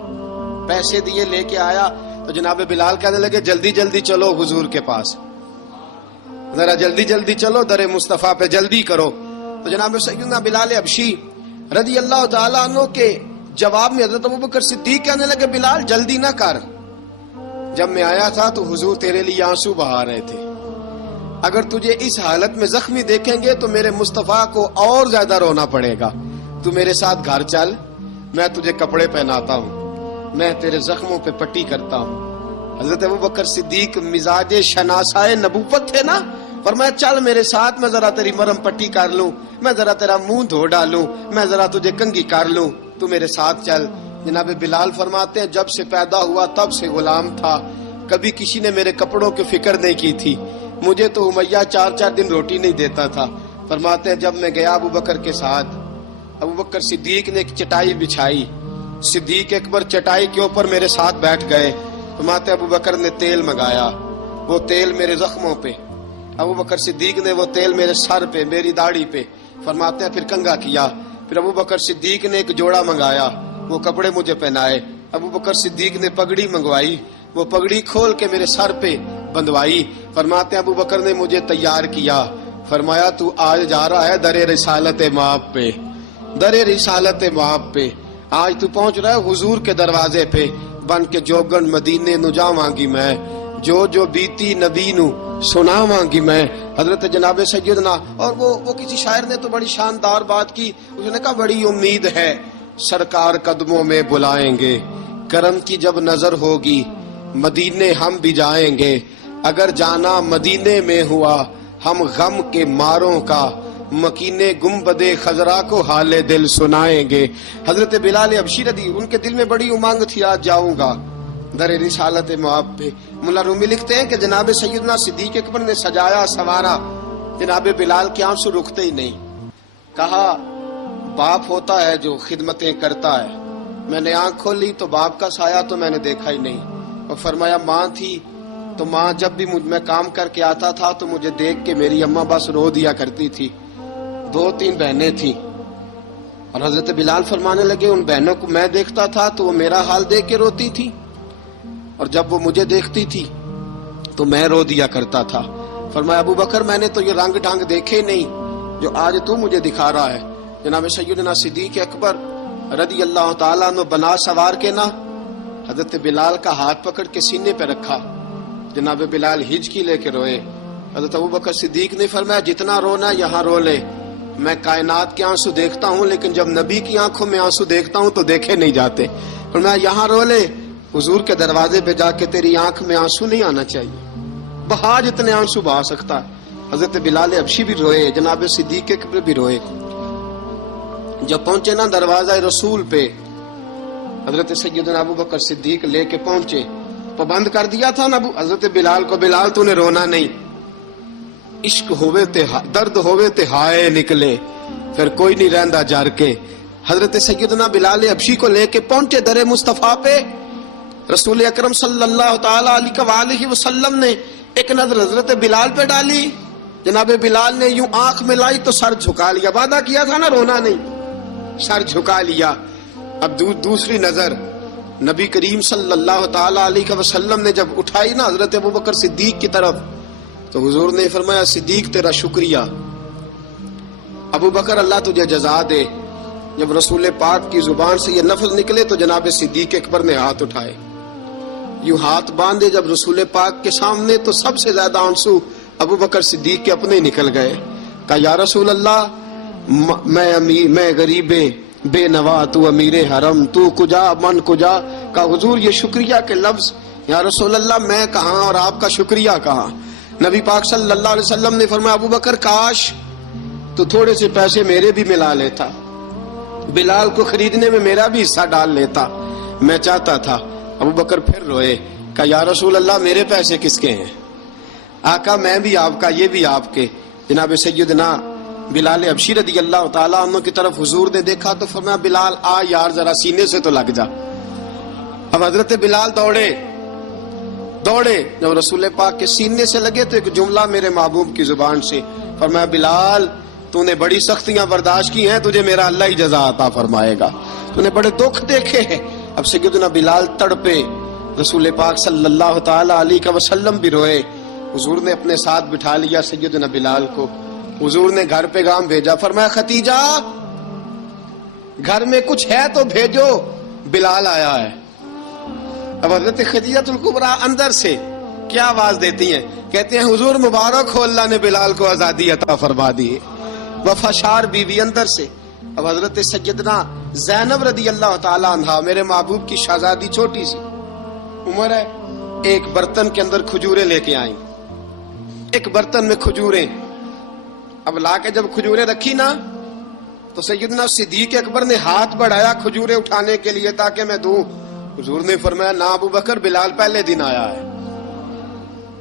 پیسے دیے، لے کے آیا تو جناب بلال کہنے لگے جلدی جلدی چلو حضور کے پاس، ذرا جلدی جلدی چلو، در مصطفیٰ پہ جلدی کرو. تو جناب سیدنا بلال حبشی رضی اللہ تعالیٰ عنہ کے جواب میں حضرت ابوبکر صدیق کہنے لگے بلال جلدی نہ کر، جب میں آیا تھا تو حضور تیرے لیے آنسو بہا رہے تھے. اگر تجھے اس حالت میں زخمی دیکھیں گے تو میرے مصطفیٰ کو اور زیادہ رونا پڑے گا. تو میرے ساتھ گھر چل، میں تجھے کپڑے پہناتا ہوں، میں تیرے زخموں پہ پٹی کرتا ہوں. حضرت ابوبکر صدیق مزاج شناسائے نبوت تھے نا. فرمایا چل میرے ساتھ، میں ذرا تیری مرہم پٹی کر لوں، میں ذرا تیرا منہ دھو ڈالوں، میں ذرا تجھے کنگھی کر لوں، تو میرے ساتھ چل. جناب بلال فرماتے ہیں جب سے پیدا ہوا تب سے غلام تھا، کبھی کسی نے میرے کپڑوں کی فکر نہیں کی تھی. مجھے تو امیہ 4 دن روٹی نہیں دیتا تھا. فرماتے ہیں جب میں گیا ابو بکر کے ساتھ، ابو بکر صدیق نے ایک چٹائی بچھائی، صدیق اکبر چٹائی کے اوپر میرے ساتھ بیٹھ گئے. فرماتے ابو بکر نے تیل منگایا، وہ تیل میرے زخموں پہ، ابو بکر صدیق نے وہ تیل میرے سر پہ، میری داڑھی پہ. فرماتے ہیں پھر کنگھا کیا، پھر ابو بکر صدیق نے ایک جوڑا منگایا، وہ کپڑے مجھے پہنائے. ابو بکر صدیق نے پگڑی منگوائی، وہ پگڑی کھول کے میرے سر پہ بندوائی. فرماتے ہیں ابو بکر نے مجھے تیار کیا. فرمایا تو آج جا رہا ہے در رسالت مآب پہ، در رسالت مآب پہ. آج تو پہنچ رہا ہے حضور کے دروازے پہ. بن کے جوگن مدینے نو جاواں میں، جو بیتی نبی نو سناواں گی میں. حضرت جناب سیدنا، اور وہ کسی شاعر نے تو بڑی شاندار بات کی، اس نے کہا بڑی امید ہے سرکار قدموں میں بلائیں گے، کرم کی جب نظر ہوگی مدینے ہم بھی جائیں گے، اگر جانا مدینے میں ہوا ہم غم کے ماروں کا، مکینے گنبد خضرا کو حال دل سنائیں گے. حضرت بلال حبشی رضی، ان کے دل میں بڑی امنگ تھی، آج جاؤں گا در رسالت معاب پہ. ملا رومی لکھتے ہیں کہ جناب سیدنا صدیق اکبر نے سجایا سوارا، جناب بلال کے آنسو رکتے ہی نہیں. کہا باپ ہوتا ہے جو خدمتیں کرتا ہے. میں نے آنکھ کھولی تو باپ کا سایہ تو میں نے دیکھا ہی نہیں. اور فرمایا ماں تھی تو ماں جب بھی میں کام کر کے آتا تھا تو مجھے دیکھ کے میری اماں بس رو دیا کرتی تھی. 2-3 بہنیں تھیں، اور حضرت بلال فرمانے لگے ان بہنوں کو میں دیکھتا تھا تو وہ میرا حال دیکھ کے روتی تھی، اور جب وہ مجھے دیکھتی تھی تو میں رو دیا کرتا تھا. فرمایا ابو بکر میں نے تو یہ رنگ ڈھنگ دیکھے نہیں جو آج تو مجھے دکھا رہا ہے. جناب سیدنا صدیق اکبر رضی اللہ تعالیٰ عنہ بنا سوار کے نا حضرت بلال کا ہاتھ پکڑ کے سینے پہ رکھا. جناب بلال ہچکی لے کے روئے. حضرت ابو بکر صدیق نے فرمایا جتنا رونا یہاں رو لے، میں کائنات کے آنسو دیکھتا ہوں لیکن جب نبی کی آنکھوں میں آنسو دیکھتا ہوں تو دیکھے نہیں جاتے. فرمایا یہاں رو لے، حضور کے دروازے پہ جا کے تیری آنکھ میں آنسو نہیں آنا چاہیے، بہا جتنے آنسو بہا سکتا ہے. حضرت بلال حبشی بھی روئے، جناب صدیق اکبر بھی روئے. جب پہنچے نا دروازہ رسول پہ، حضرت سیدنا ابو بکر صدیق لے کے پہنچے، پابند کر دیا تھا نا حضرت بلال کو، بلال تو نے رونا نہیں، عشق ہوئے تے درد ہوئے تے ہائے نکلے، پھر کوئی نہیں رہندا جار کے. حضرت سیدنا بلال حبشی کو لے کے پہنچے در مصطفیٰ پہ. رسول اکرم صلی اللہ تعالی علیہ وسلم نے ایک نظر حضرت بلال پہ ڈالی. جناب بلال نے یوں آنکھ ملائی تو سر جھکا لیا، وعدہ کیا تھا نا رونا نہیں، سر جھکا لیا. اب دوسری نظر نبی کریم صلی اللہ تعالی علیہ وسلم نے جب اٹھائی نا حضرت ابوبکر صدیق کی طرف، تو حضور نے فرمایا صدیق تیرا شکریہ، ابو بکر اللہ تجھے جزا دے. جب رسول پاک کی زبان سے یہ لفظ نکلے تو جناب صدیق اکبر نے ہاتھ اٹھائے، یوں ہاتھ باندھے جب رسول پاک کے سامنے تو سب سے زیادہ آنسو ابو بکر صدیق کے اپنے نکل گئے. کہا یا رسول اللہ میں غریب بے نوا، تو امیر حرم، تو کجا من کجا. کہا حضور یہ شکریہ کے لفظ، یا رسول اللہ میں کہاں اور آپ کا شکریہ کہاں. نبی پاک صلی اللہ علیہ وسلم نے فرمایا ابو بکر کاش تو تھوڑے سے پیسے میرے بھی ملا لیتا، بلال کو خریدنے میں میرا بھی حصہ ڈال لیتا، میں چاہتا تھا. ابو بکر پھر روئے. کہا یا رسول اللہ میرے پیسے کس کے ہیں؟ آقا میں بھی آپ کا، یہ بھی آپ کے. جناب سیدنا بلال حبشی رضی اللہ تعالیٰ عنہ کی طرف حضور نے دیکھا تو فرمایا بلال آ یار ذرا سینے سے تو لگ جا. اب حضرت بلال دوڑے. جب رسول پاک کے سینے سے لگے تو ایک جملہ میرے محبوب کی زبان سے، فرمایا بلال تو نے بڑی سختیاں برداشت کی ہیں، تجھے میرا اللہ ہی جزا عطا فرمائے گا، تو نے بڑے دکھ دیکھے ہیں. اب سیدنا بلال تڑپے، رسول پاک صلی اللہ تعالی علیہ وسلم بھی روئے. حضور نے اپنے ساتھ بٹھا لیا سیدنا بلال کو. حضور نے گھر پیغام بھیجا، فرمایا ختیجہ گھر میں کچھ ہے تو بھیجو، بلال آیا ہے. اب حضرت خدیجہ الکبریٰ اندر سے کیا آواز دیتی ہیں، کہتے ہیں حضور مبارک ہو، اللہ نے بلال کو آزادی عطا فرما دی. وفاشار بیوی اندر سے. اب حضرت سیدنا زینب رضی اللہ تعالی عنہا میرے محبوب کی شہزادی، چھوٹی سی عمر ہے، ایک برتن کے اندر کھجوریں لے کے آئیں، ایک برتن میں کھجوریں. اب لا کے جب کھجوریں رکھی نا تو سیدنا صدیق اکبر نے ہاتھ بڑھایا کھجوریں اٹھانے کے لیے تاکہ میں دوں. حضور نے فرمایا نہ ابو بکر، بلال پہلے دن آیا ہے،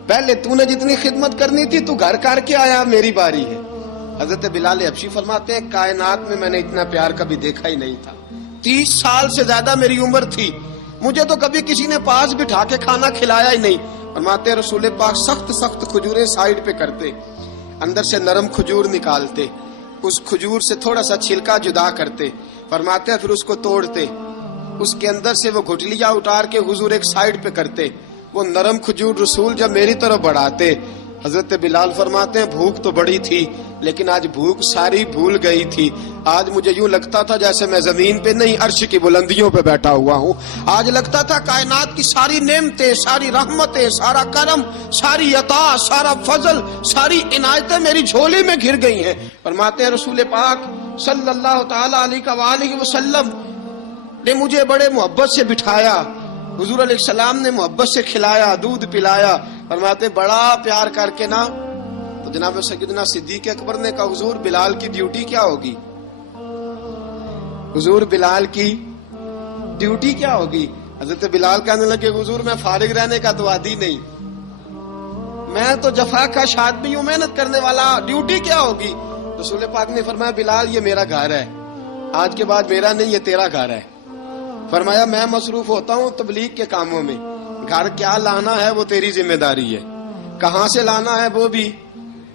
پہلے تو نے جتنی خدمت کرنی تھی تو گھر کر کے آیا، میری باری ہے. حضرت بلال حبشی فرماتے ہیں کائنات میں نے اتنا پیار کبھی دیکھا ہی نہیں تھا. 30 سال سے زیادہ میری عمر تھی، مجھے تو کبھی کسی نے پاس بٹھا کے کھانا کھلایا ہی نہیں. فرماتے ہیں رسول پاک سخت کھجوریں سائیڈ پہ کرتے، اندر سے نرم کھجور نکالتے، اس کھجور سے تھوڑا سا چھلکا جدا کرتے. فرماتے ہیں پھر اس کو توڑتے، اس کے اندر سے وہ گھٹلیاں اتار کے حضور ایک سائیڈ پہ کرتے. وہ نرم کھجور رسول جب میری طرف بڑھاتے، حضرت بلال فرماتے ہیں بھوک تو بڑی تھی لیکن آج بھوک ساری بھول گئی تھی. آج مجھے یوں لگتا تھا جیسے میں زمین پہ نہیں عرش کی بلندیوں پہ بیٹھا ہوا ہوں. آج لگتا تھا کائنات کی ساری نعمتیں، ساری رحمتیں، سارا کرم، ساری عطا، سارا فضل، ساری عنایتیں میری جھولی میں گھر گئی ہیں. فرماتے ہیں رسول پاک صلی اللہ تعالی علیہ وآلہ وسلم نے مجھے بڑے محبت سے بٹھایا. حضور علیہ السلام نے محبت سے کھلایا، دودھ پلایا. فرماتے بڑا پیار کر کے نا تو جناب سیدنا صدیق اکبر نے کہا حضور بلال کی ڈیوٹی کیا ہوگی؟ حضور بلال کی ڈیوٹی کیا ہوگی؟ حضرت بلال کہنے لگے حضور میں فارغ رہنے کا تو عادی نہیں، میں تو جفا کش آدمی ہوں، محنت کرنے والا، ڈیوٹی کیا ہوگی؟ رسول پاک نے فرمایا بلال یہ میرا گھر ہے، آج کے بعد میرا نہیں یہ تیرا گھر ہے. فرمایا میں مصروف ہوتا ہوں تبلیغ کے کاموں میں، گھر کیا لانا ہے وہ تیری ذمہ داری ہے، کہاں سے لانا ہے وہ بھی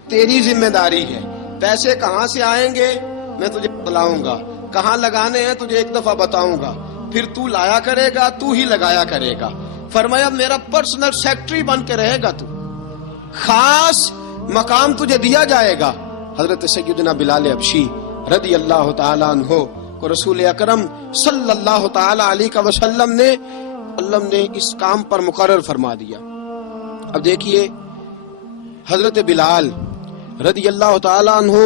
تیری ذمہ داری ہے، پیسے کہاں سے آئیں گے میں تجھے بتلاؤں گا، کہاں لگانے ہیں تجھے ایک دفعہ بتاؤں گا، پھر تو لایا کرے گا، تو ہی لگایا کرے گا. فرمایا میرا پرسنل سیکٹری بن کے رہے گا، تو خاص مقام تجھے دیا جائے گا. حضرت سیدنا بلال حبشی رضی اللہ تعالی عنہ کو رسول اکرم صلی اللہ تعالی علیہ وسلم نے اس کام پر مقرر فرما دیا. اب دیکھیے حضرت بلال رضی اللہ تعالی عنہ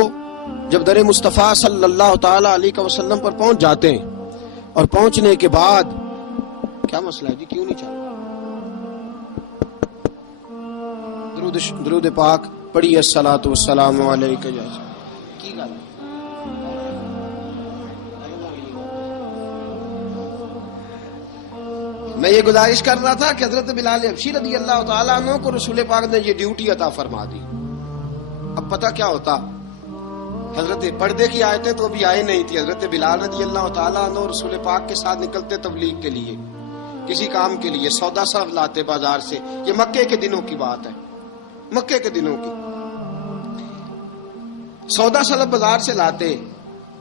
جب در مصطفیٰ صلی اللہ تعالی علیہ وسلم پر پہنچ جاتے ہیں اور پہنچنے کے بعد کیا مسئلہ ہے جی کیوں نہیں چل رہا؟ درود پاک پڑھیے الصلاۃ والسلام علیک. کی گل میں یہ گزارش کر رہا تھا کہ حضرت بلال حبشی رضی اللہ تعالیٰ عنہ کو رسول پاک نے یہ ڈیوٹی عطا فرما دی. اب پتہ کیا ہوتا، حضرت پردے کی آیتیں تو ابھی آئے نہیں تھی. حضرت بلال رضی اللہ تعالیٰ عنہ رسول پاک کے ساتھ نکلتے تبلیغ کے لیے، کسی کام کے لیے، سودا صرف لاتے بازار سے. یہ مکے کے دنوں کی بات ہے، مکے کے دنوں کی. سودا صرف بازار سے لاتے.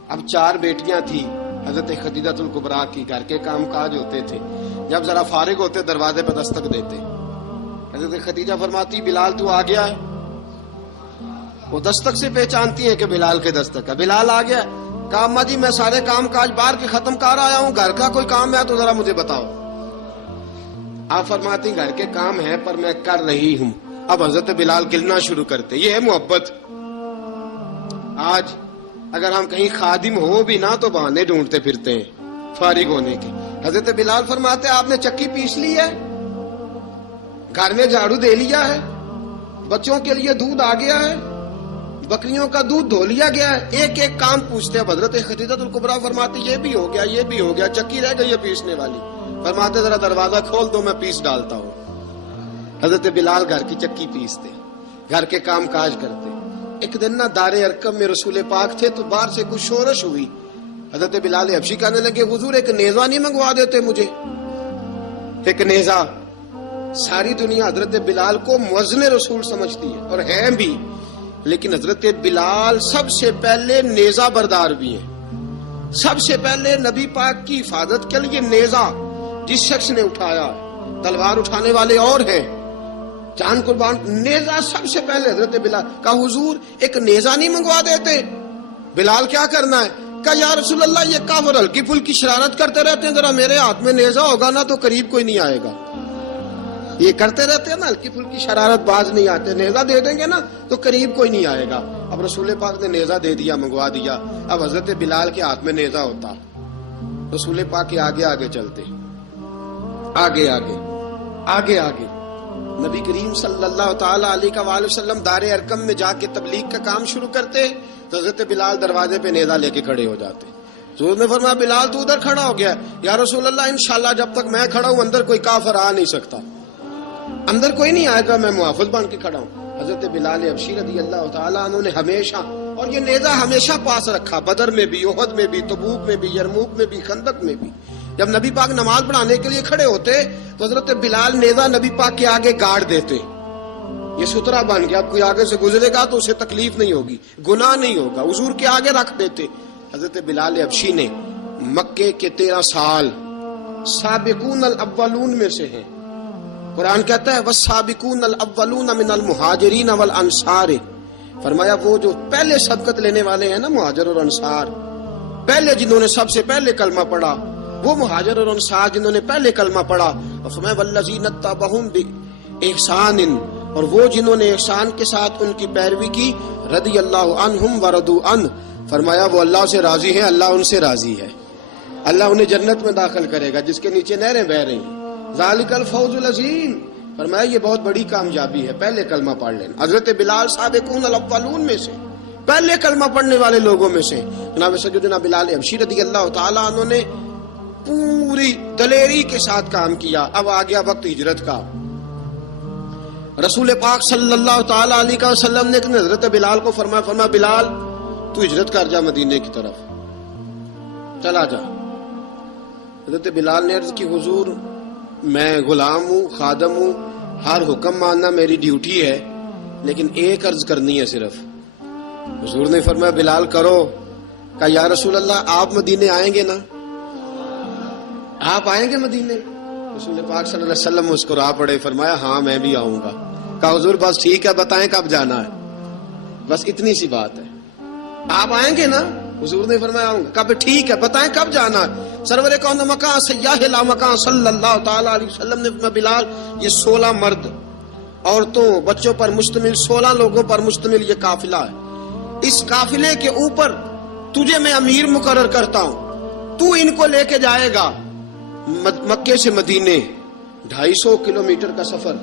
اب 4 بیٹیاں تھیں حضرت خدیجہ الکبریٰ کی، گھر کے کام کاج ہوتے تھے. جب ذرا فارغ ہوتے دروازے پہ دستک دیتے. حضرت خدیجہ فرماتی بلال تو آ گیا ہے. وہ دستک سے پہچانتی ہیں کہ بلال کے دستک ہے. بلال آ گیا. کہا اماں جی میں سارے کام کاج باہر کے ختم کر آیا ہوں، گھر کا کوئی کام ہے تو ذرا مجھے بتاؤ. آپ فرماتی گھر کے کام ہے پر میں کر رہی ہوں. اب حضرت بلال گلنا شروع کرتے. یہ ہے محبت. آج اگر ہم کہیں خادم ہو بھی نہ تو بہانے ڈھونڈتے پھرتے ہیں فارغ ہونے کے. حضرت بلال فرماتے آپ نے چکی پیس لی ہے، گھر میں جھاڑو دے لیا ہے، بچوں کے لیے دودھ آ گیا ہے، بکریوں کا دودھ دھو لیا گیا ہے. ایک ایک کام پوچھتے ہیں. حضرت خدیجہ الکبریٰ فرماتی یہ بھی ہو گیا، یہ بھی ہو گیا، چکی رہ گئی ہے پیسنے والی. فرماتے ذرا دروازہ کھول دو میں پیس ڈالتا ہوں. حضرت بلال گھر کی چکی پیستے، گھر کے کام کاج کرتے. ایک دن نہ دار ارقم میں رسول پاک تھے تو باہر سے کچھ شورش ہوئی. حضرت بلال حبشی کہنے لگے حضور ایک نیزہ نہیں منگوا دیتے مجھے؟ ایک نیزہ. ساری دنیا حضرت بلال کو مؤذن رسول سمجھتی ہے اور ہیں بھی، لیکن حضرت بلال سب سے پہلے نیزہ بردار بھی ہیں. سب سے پہلے نبی پاک کی حفاظت کے لیے نیزہ جس شخص نے اٹھایا، تلوار اٹھانے والے اور ہیں، جان قربان، نیزہ سب سے پہلے حضرت بلال. کہا حضور ایک نیزہ نہیں منگوا دیتے؟ بلال کیا کرنا ہے؟ کہا یا رسول اللہ یہ کافر ہلکی پھلکی شرارت کرتے رہتے ہیں، ذرا میرے ہاتھ میں نیزہ ہوگا نا تو قریب کوئی نہیں آئے گا. یہ کرتے رہتے ہیں نا ہلکی پھلکی شرارت، باز نہیں آتے. نیزہ دے دیں گے نا تو قریب کوئی نہیں آئے گا. اب رسول پاک نے نیزہ دے دیا، منگوا دیا. اب حضرت بلال کے ہاتھ میں نیزہ ہوتا، رسول پاک کے آگے آگے چلتے، آگے آگے آگے آگے. نبی کریم صلی اللہ تعالی علیہ وآلہ وسلم دار ارقم میں جا کے تبلیغ کا کام شروع کرتے تو حضرت بلال دروازے پہ نیزہ لے کے کھڑے ہو جاتے. حضور نے فرمایا بلال تو ادھر کھڑا ہو گیا. یا رسول اللہ انشاءاللہ جب تک میں کھڑا ہوں اندر کوئی کافر آ نہیں سکتا، اندر کوئی نہیں آئے گا، میں محافظ بن کے کھڑا ہوں. حضرت بلال حبشی رضی اللہ تعالیٰ عنہ نے ہمیشہ، اور یہ نیزہ ہمیشہ پاس رکھا، بدر میں بھی، احد میں بھی، تبوک میں بھی، یرموک میں بھی، خندق میں بھی. جب نبی پاک نماز پڑھانے کے لیے کھڑے ہوتے تو حضرت بلال نیزہ نبی پاک کے آگے گاڑ دیتے. یہ سترا بن گیا، اب کوئی آگے سے گزرے گا تو اسے تکلیف نہیں ہوگی، گناہ نہیں ہوگا، حضور کے آگے رکھ دیتے. حضرت بلال حبشی نے مکے کے 13 سال سابقون الاولون میں سے ہیں. قرآن کہتا ہے والسابقون الاولون من المہاجرین والانصار، فرمایا وہ جو پہلے سبقت لینے والے ہیں نا مہاجر اور انصار، پہلے جنہوں نے سب سے پہلے کلمہ پڑھا وہ مہاجر اور انصار جنہوں نے پہلے کلمہ پڑھا، اور فرمایا والذین اتبعوہم باحسان، اور وہ جنہوں نے احسان کے ساتھ ان کی پیروی کی، رضی اللہ عنہم ورضوا عنہ، فرمایا وہ اللہ سے راضی ہیں، اللہ ان سے راضی ہے، اللہ انہیں جنت میں داخل کرے گا جس کے نیچے نہریں بہ رہی ہیں، ذالک الفوز العظیم، فرمایا یہ بہت بڑی کامیابی ہے پہلے کلمہ پڑھ لینا۔ حضرت بلال سابقون الاولون میں سے، پہلے کلمہ پڑھنے والے لوگوں میں سے، جناب سیدنا بلال حبشی رضی اللہ تعالی عنہ نے پوری دلیری کے ساتھ کام کیا۔ اب آ گیا وقت ہجرت کا، رسول پاک صلی اللہ تعالی علیہ وسلم نے حضرت بلال کو فرمایا بلال تو ہجرت کر جا مدینے کی طرف، چلا جا۔ حضرت بلال نے عرض کی حضور میں غلام ہوں، خادم ہوں، ہر حکم ماننا میری ڈیوٹی ہے، لیکن ایک عرض کرنی ہے صرف۔ حضور نے فرمایا بلال کرو۔ کہا یا رسول اللہ آپ مدینے آئیں گے نا، آپ آئیں گے مدینے؟ رسول پاک صلی اللہ علیہ وسلم مسکرا پڑے، فرمایا ہاں میں بھی آؤں گا۔ کہا حضور بس ٹھیک ہے بتائیں کب جانا ہے، بس اتنی سی بات ہے، آپ آئیں گے نا؟ حضور نے فرمایا آؤں گا۔ کہا ٹھیک ہے بتائیں کب جانا ہے؟ سرور کون مکان سیاح لا مکان صلی اللہ تعالی علیہ وسلم نے فرمایا بلال یہ 16 مرد عورتوں بچوں پر مشتمل 16 لوگوں پر مشتمل یہ قافلہ ہے، اس قافلے کے اوپر تجھے میں امیر مقرر کرتا ہوں، تو ان کو لے کے جائے گا مکے سے مدینے، 250 کلومیٹر کا سفر،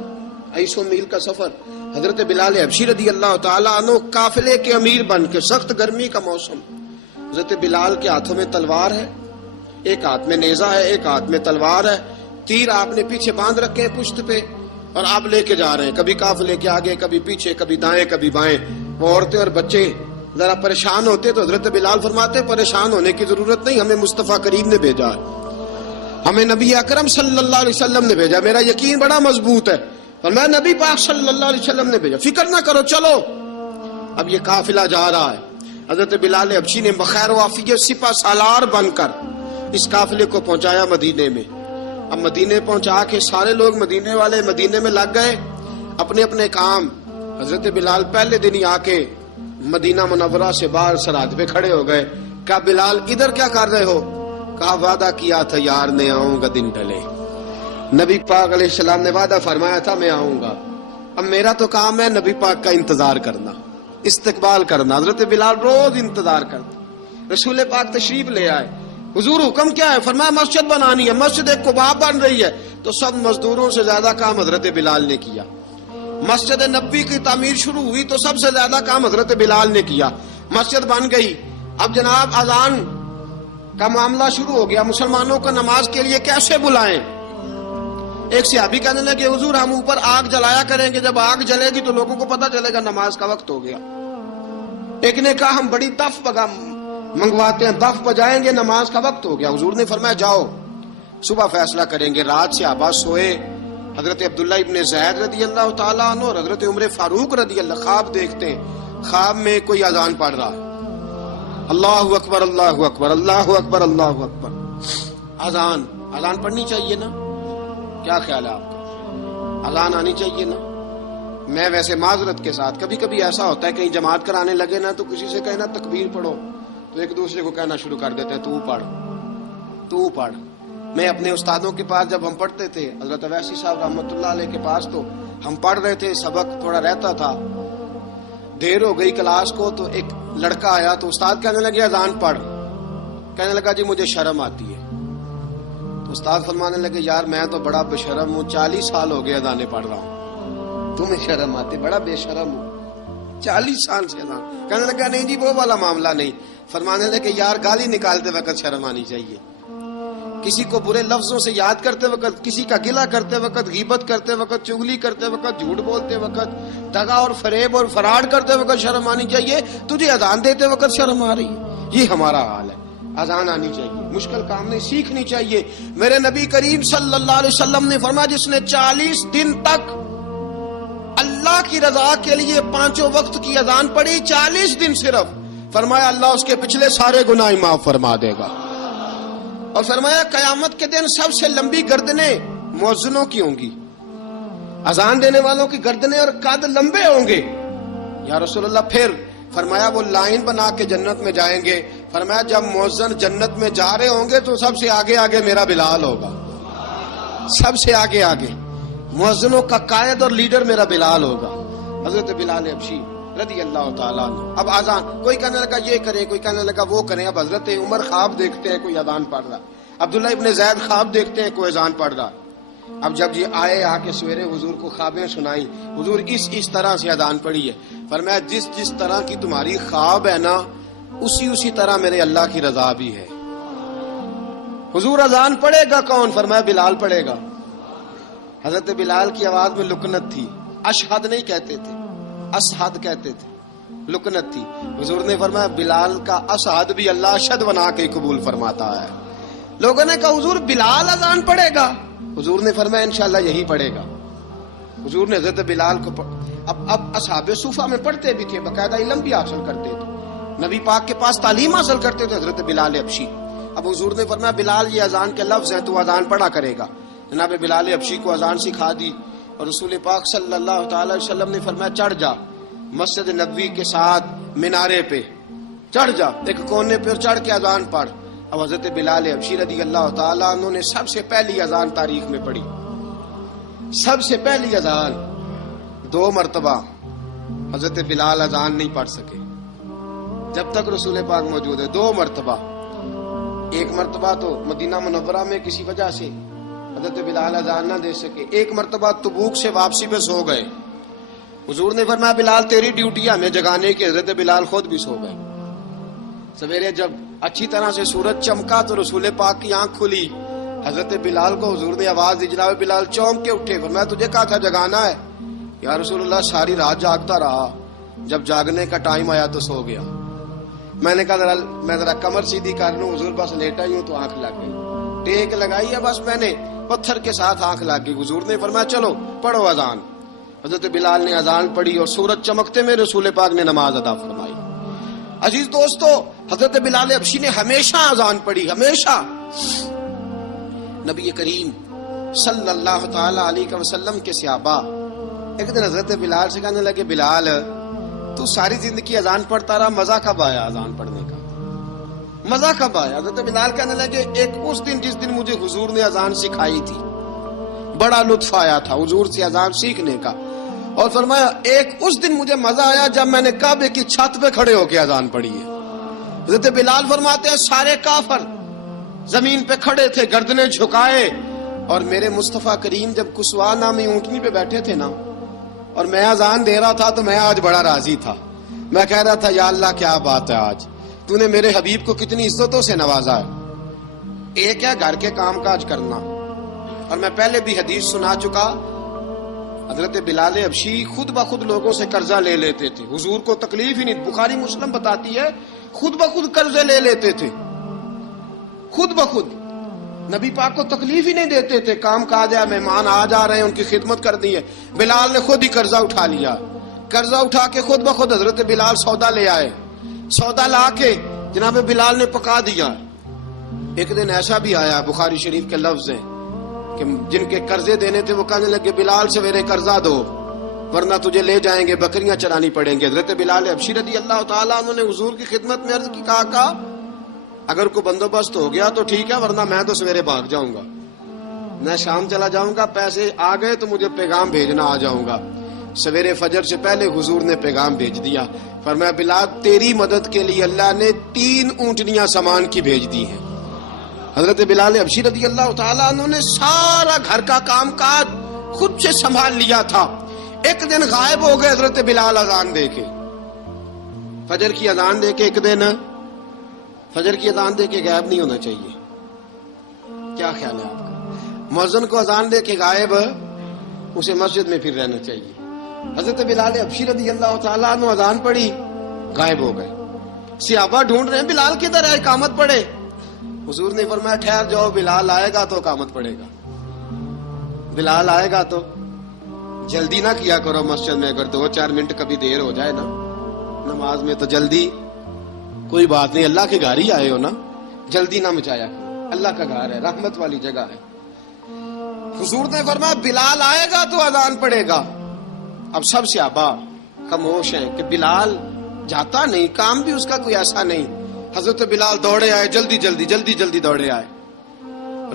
250 میل کا سفر۔ حضرت بلال حبشی رضی اللہ تعالی عنہ قافلے کے امیر بن کے، سخت گرمی کا موسم، حضرت بلال کے ہاتھوں میں تلوار ہے، ایک ہاتھ میں نیزہ ہے، ایک ہاتھ میں تلوار ہے، تیر آپ نے پیچھے باندھ رکھے ہیں پشت پہ، اور آپ لے کے جا رہے ہیں، کبھی قافلے کے آگے کبھی پیچھے، کبھی دائیں کبھی بائیں۔ وہ عورتیں اور بچے ذرا پریشان ہوتے تو حضرت بلال فرماتے پریشان ہونے کی ضرورت نہیں، ہمیں مصطفیٰ کریم نے بھیجا ہے، ہمیں نبی اکرم صلی اللہ علیہ وسلم نے بھیجا، میرا یقین بڑا مضبوط ہے، اور میں نبی پاک صلی اللہ علیہ وسلم نے بھیجا، فکر نہ کرو چلو۔ اب یہ قافلہ جا رہا ہے، حضرت بلال حبشی نے بخیر و عافیت سپہ سالار بن کر اس قافلے کو پہنچایا مدینے میں۔ اب مدینے پہنچا کے سارے لوگ مدینے والے مدینے میں لگ گئے اپنے اپنے کام۔ حضرت بلال پہلے دن ہی آ کے مدینہ منورہ سے باہر سرحد پہ کھڑے ہو گئے۔ کہا بلال ادھر کیا کر رہے ہو؟ کہا وعدہ کیا تھا یار نے آؤں گا دن ڈھلے، نبی پاک علیہ السلام نے وعدہ فرمایا تھا میں آؤں گا، اب میرا تو کام ہے نبی پاک کا انتظار کرنا، استقبال کرنا۔ حضرت بلال روز انتظار کرتے، رسول پاک تشریف لے آئے، حضور حکم کیا ہے؟ فرمایا مسجد بنانی ہے، مسجد ایک قباء بن رہی ہے، تو سب مزدوروں سے زیادہ کام حضرت بلال نے کیا۔ مسجد نبوی کی تعمیر شروع ہوئی تو سب سے زیادہ کام حضرت بلال نے کیا، مسجد بن گئی۔ اب جناب اذان کا معاملہ شروع ہو گیا، مسلمانوں کو نماز کے لیے کیسے بلائیں؟ ایک صحابی کہنے لگے حضور ہم اوپر آگ جلایا کریں گے، جب آگ جلے گی تو لوگوں کو پتہ چلے گا نماز کا وقت ہو گیا۔ ایک نے کہا ہم بڑی دف منگواتے ہیں، دف بجائیں گے، نماز کا وقت ہو گیا۔ حضور نے فرمایا جاؤ صبح فیصلہ کریں گے۔ رات سے صحابہ سوئے، حضرت عبداللہ ابن زید رضی اللہ تعالیٰ عنہ اور حضرت عمر فاروق رضی اللہ خواب دیکھتے ہیں، خواب میں کوئی اذان پڑھ رہا ہے، اللہ اکبر اللہ اکبر اللہ اکبر اللہ اکبر، اذان پڑھنی چاہیے نا؟ کیا خیال ہے آپ کا؟ اذان آنی چاہیے نا؟ میں ویسے معذرت کے ساتھ کبھی کبھی ایسا ہوتا ہے کہیں جماعت کرانے لگے نا تو کسی سے کہنا تکبیر پڑھو تو ایک دوسرے کو کہنا شروع کر دیتے ہیں تو پڑھ۔ میں اپنے استادوں کے پاس جب ہم پڑھتے تھے، حضرت ویسی صاحب رحمۃ اللہ علیہ کے پاس، تو ہم پڑھ رہے تھے، سبق تھوڑا رہتا تھا، دیر ہو گئی کلاس کو تو ایک لڑکا آیا تو استاد کہنے لگے اذان پڑھ، کہنے لگا جی مجھے شرم آتی ہے، تو استاد فرمانے لگے یار میں تو بڑا بے شرم ہوں، 40 سال ہو گئے اذانیں پڑھ رہا ہوں، تمہیں شرم آتی؟ بڑا بے شرم ہوں، 40 سال سے اذان۔ کہنے لگا نہیں جی وہ والا معاملہ نہیں، فرمانے لگے یار گالی نکالتے وقت شرم آنی چاہیے، کسی کو برے لفظوں سے یاد کرتے وقت، کسی کا گلہ کرتے وقت، غیبت کرتے وقت، چغلی کرتے وقت، جھوٹ بولتے وقت، دغا اور فریب اور فراڈ کرتے وقت شرم آنی چاہیے، تجھے اذان دیتے وقت شرم آ رہی ہے، یہ ہمارا حال ہے۔ اذان آنی چاہیے، مشکل کام نہیں، سیکھنی چاہیے۔ میرے نبی کریم صلی اللہ علیہ وسلم نے فرمایا جس نے 40 دن تک اللہ کی رضا کے لیے 5 وقت کی اذان پڑھی، 40 دن صرف، فرمایا اللہ اس کے پچھلے سارے گناہ معاف فرما دے گا، اور فرمایا قیامت کے دن سب سے لمبی گردنیں مؤذنوں کی ہوں گی، اذان دینے والوں کی گردنیں اور قد لمبے ہوں گے. یا رسول اللہ پھر؟ فرمایا وہ لائن بنا کے جنت میں جائیں گے. فرمایا جب مؤذن جنت میں جا رہے ہوں گے تو سب سے آگے آگے میرا بلال ہوگا, سب سے آگے آگے مؤذنوں کا قائد اور لیڈر میرا بلال ہوگا, حضرت بلال حبشی رضی اللہ تعالیٰ عنہ. اب اذان کوئی کہنے لگا یہ کریں, کوئی کہنے لگا وہ کریں. اب حضرت عمر خواب دیکھتے ہیں کوئی اذان پڑھ رہا, عبداللہ ابن زید خواب دیکھتے ہیں کوئی اذان پڑھ رہا. اب جب یہ آئے آ کے سویرے حضور کو خوابیں سنائی, حضور اس طرح سے اذان پڑھی ہے. فرمایا جس طرح کی تمہاری خواب ہے نا اسی طرح میرے اللہ کی رضا بھی ہے. حضور اذان پڑھے گا کون؟ فرمایا بلال پڑھے گا. حضرت بلال کی آواز میں لکنت تھی, اشہد نہیں کہتے تھے, اسحد کہتے تھے, لکنت تھی. حضور نے فرمایا بلال کا اسحد بھی اللہ اشہد بنا کے قبول فرماتا ہے. لوگوں نے کہا حضور بلال اذان پڑھے گا؟ حضور نے فرمایا انشاءاللہ یہی پڑھے گا. حضور نے حضرت بلال کو اب اصحاب صوفہ میں پڑھتے بھی تھے, باقاعدہ علم بھی حاصل کرتے تھے, نبی پاک کے پاس تعلیم حاصل کرتے تھے حضرت بلال حبشی. اب حضور نے فرمایا بلال یہ اذان کے لفظ ہیں تو اذان پڑھا کرے گا. جناب بلال حبشی کو اذان سکھا دی اور رسول پاک صلی اللہ تعالی وسلم نے فرمایا چڑھ جا مسجد نبوی کے ساتھ مینارے پہ, چڑھ جا ایک کونے پہ اور چڑھ کے اذان پڑھ. اب حضرت بلال حبشی رضی اللہ تعالیٰ عنہ نے سب سے پہلی اذان تاریخ میں پڑھی, سب سے پہلی اذان. 2 مرتبہ حضرت بلال اذان نہیں پڑھ سکے جب تک رسول پاک موجود ہے. 2 مرتبہ, ایک مرتبہ تو مدینہ منورہ میں کسی وجہ سے حضرت بلال اذان نہ دے سکے, ایک مرتبہ تبوک سے واپسی پہ سو گئے. حضور نے فرمایا بلال تیری ڈیوٹی ہے ہمیں جگانے کی. حضرت بلال خود بھی سو گئے. سویرے جب اچھی طرح سے سورج چمکا تو رسول پاک کی آنکھ کھلی. حضرت بلال کو حضور نے آواز دی, جناب بلال چونک کے اٹھے. فرمایا تجھے کہا تھا جگانا ہے. یا رسول اللہ ساری رات جاگتا رہا, جب جاگنے کا ٹائم آیا تو سو گیا. میں نے کہا میں ذرا کمر سیدھی کر لوں. حضور بس لیٹا ہی ہوں تو آنکھ لگ گئی, ٹیک لگائی ہے بس میں نے, پتھر کے ساتھ آنکھ لگ گئی. حضور نے فرمایا چلو پڑھو اذان. حضرت بلال نے اذان پڑھی اور سورج چمکتے میں رسول پاک نے نماز ادا فرمائی. عزیز دوستو حضرت بلال حبشی نے ہمیشہ اذان پڑھی, ہمیشہ. نبی کریم صلی اللہ تعالی علیہ وسلم کے صحابہ ایک دن حضرت بلال سے کہنے لگے بلال تو ساری زندگی اذان پڑھتا رہا, مزہ کب آیا اذان پڑھنے کا, مزہ کب آیا؟ حضرت بلال کہنے لگے ایک اس دن جس دن مجھے حضور نے اذان سکھائی تھی بڑا لطف آیا تھا حضور سے اذان سیکھنے کا. اور فرمایا ایک اس دن مجھے مزہ آیا جب میں نے کعبے کی چھت پہ کھڑے ہو کے اذان پڑھی ہے. حضرت بلال فرماتے ہیں سارے کافر زمین پہ کھڑے تھے گردنیں جھکائے, اور میرے مصطفیٰ کریم جب کسوا نامی اونٹنی پہ بیٹھے تھے نا اور میں اذان دے رہا تھا تو میں آج بڑا راضی تھا. میں کہہ رہا تھا یا اللہ کیا بات ہے, آج تو نے میرے حبیب کو کتنی عزتوں سے نوازا ہے. ایک ہے گھر کے کام کاج کرنا, اور میں پہلے بھی حدیث سنا چکا, حضرت بلال حبشی خود بخود لوگوں سے قرضہ لے لیتے تھے, حضور کو تکلیف ہی نہیں. بخاری مسلم بتاتی ہے خود بخود قرضے لے لیتے تھے, خود بخود. نبی پاک کو تکلیف ہی نہیں دیتے تھے, کام کاج ہے, مہمان آ جا رہے ہیں ان کی خدمت کرنی ہے. بلال نے خود ہی قرضہ اٹھا لیا, قرضہ اٹھا کے خود بخود حضرت بلال سودا لے آئے, سودا لا کے جناب بلال نے پکا دیا. ایک دن ایسا بھی آیا بخاری شریف کے لفظ ہیں کہ جن کے قرضے دینے تھے وہ کہنے لگے بلال سویرے قرضہ دو ورنہ تجھے لے جائیں گے, بکریاں چرانی پڑیں گے. حضرت بلال حبشی رضی اللہ تعالیٰ عنہ نے حضور کی خدمت میں عرض کی, کہا اگر کوئی بندوبست ہو گیا تو ٹھیک ہے ورنہ میں تو سویرے بھاگ جاؤں گا, میں شام چلا جاؤں گا, پیسے آ گئے تو مجھے پیغام بھیجنا آ جاؤں گا. سویرے فجر سے پہلے حضور نے پیغام بھیج دیا. فرمایا بلال تیری مدد کے لیے اللہ نے 3 اونٹنیاں سامان کی بھیج دی ہیں. حضرت بلال حبشی رضی اللہ تعالیٰ عنہ نے سارا گھر کا کام کاج خود سے سنبھال لیا تھا. ایک دن غائب ہو گئے حضرت بلال اذان دے کے, فجر کی اذان دے کے. ایک دن فجر کی اذان دے کے غائب نہیں ہونا چاہیے. کیا خیال ہے آپ کا؟ مؤذن کو اذان دے کے غائب اسے مسجد میں پھر رہنا چاہیے. حضرت بلال حبشی رضی اللہ تعالیٰ عنہ اذان پڑھی, غائب ہو گئے. صحابہ ڈھونڈ رہے ہیں بلال کدھر ہے, اقامت پڑھے. حضور نے فرمایا ٹھہر جاؤ, بلال آئے گا تو اقامت پڑھے گا, بلال آئے گا تو. جلدی نہ کیا کرو مسجد میں, اگر 2-4 منٹ کبھی دیر ہو جائے نا نماز میں تو جلدی کوئی بات نہیں, اللہ کے گھر ہی آئے ہو نا, جلدی نہ مچایا کرو, اللہ کا گھر ہے, رحمت والی جگہ ہے. حضور نے فرمایا بلال آئے گا تو اذان پڑے گا. اب سب صحابہ خاموش ہیں کہ بلال جاتا نہیں, کام بھی اس کا کوئی ایسا نہیں. حضرت بلال دوڑے آئے, جلدی جلدی جلدی جلدی دوڑے آئے.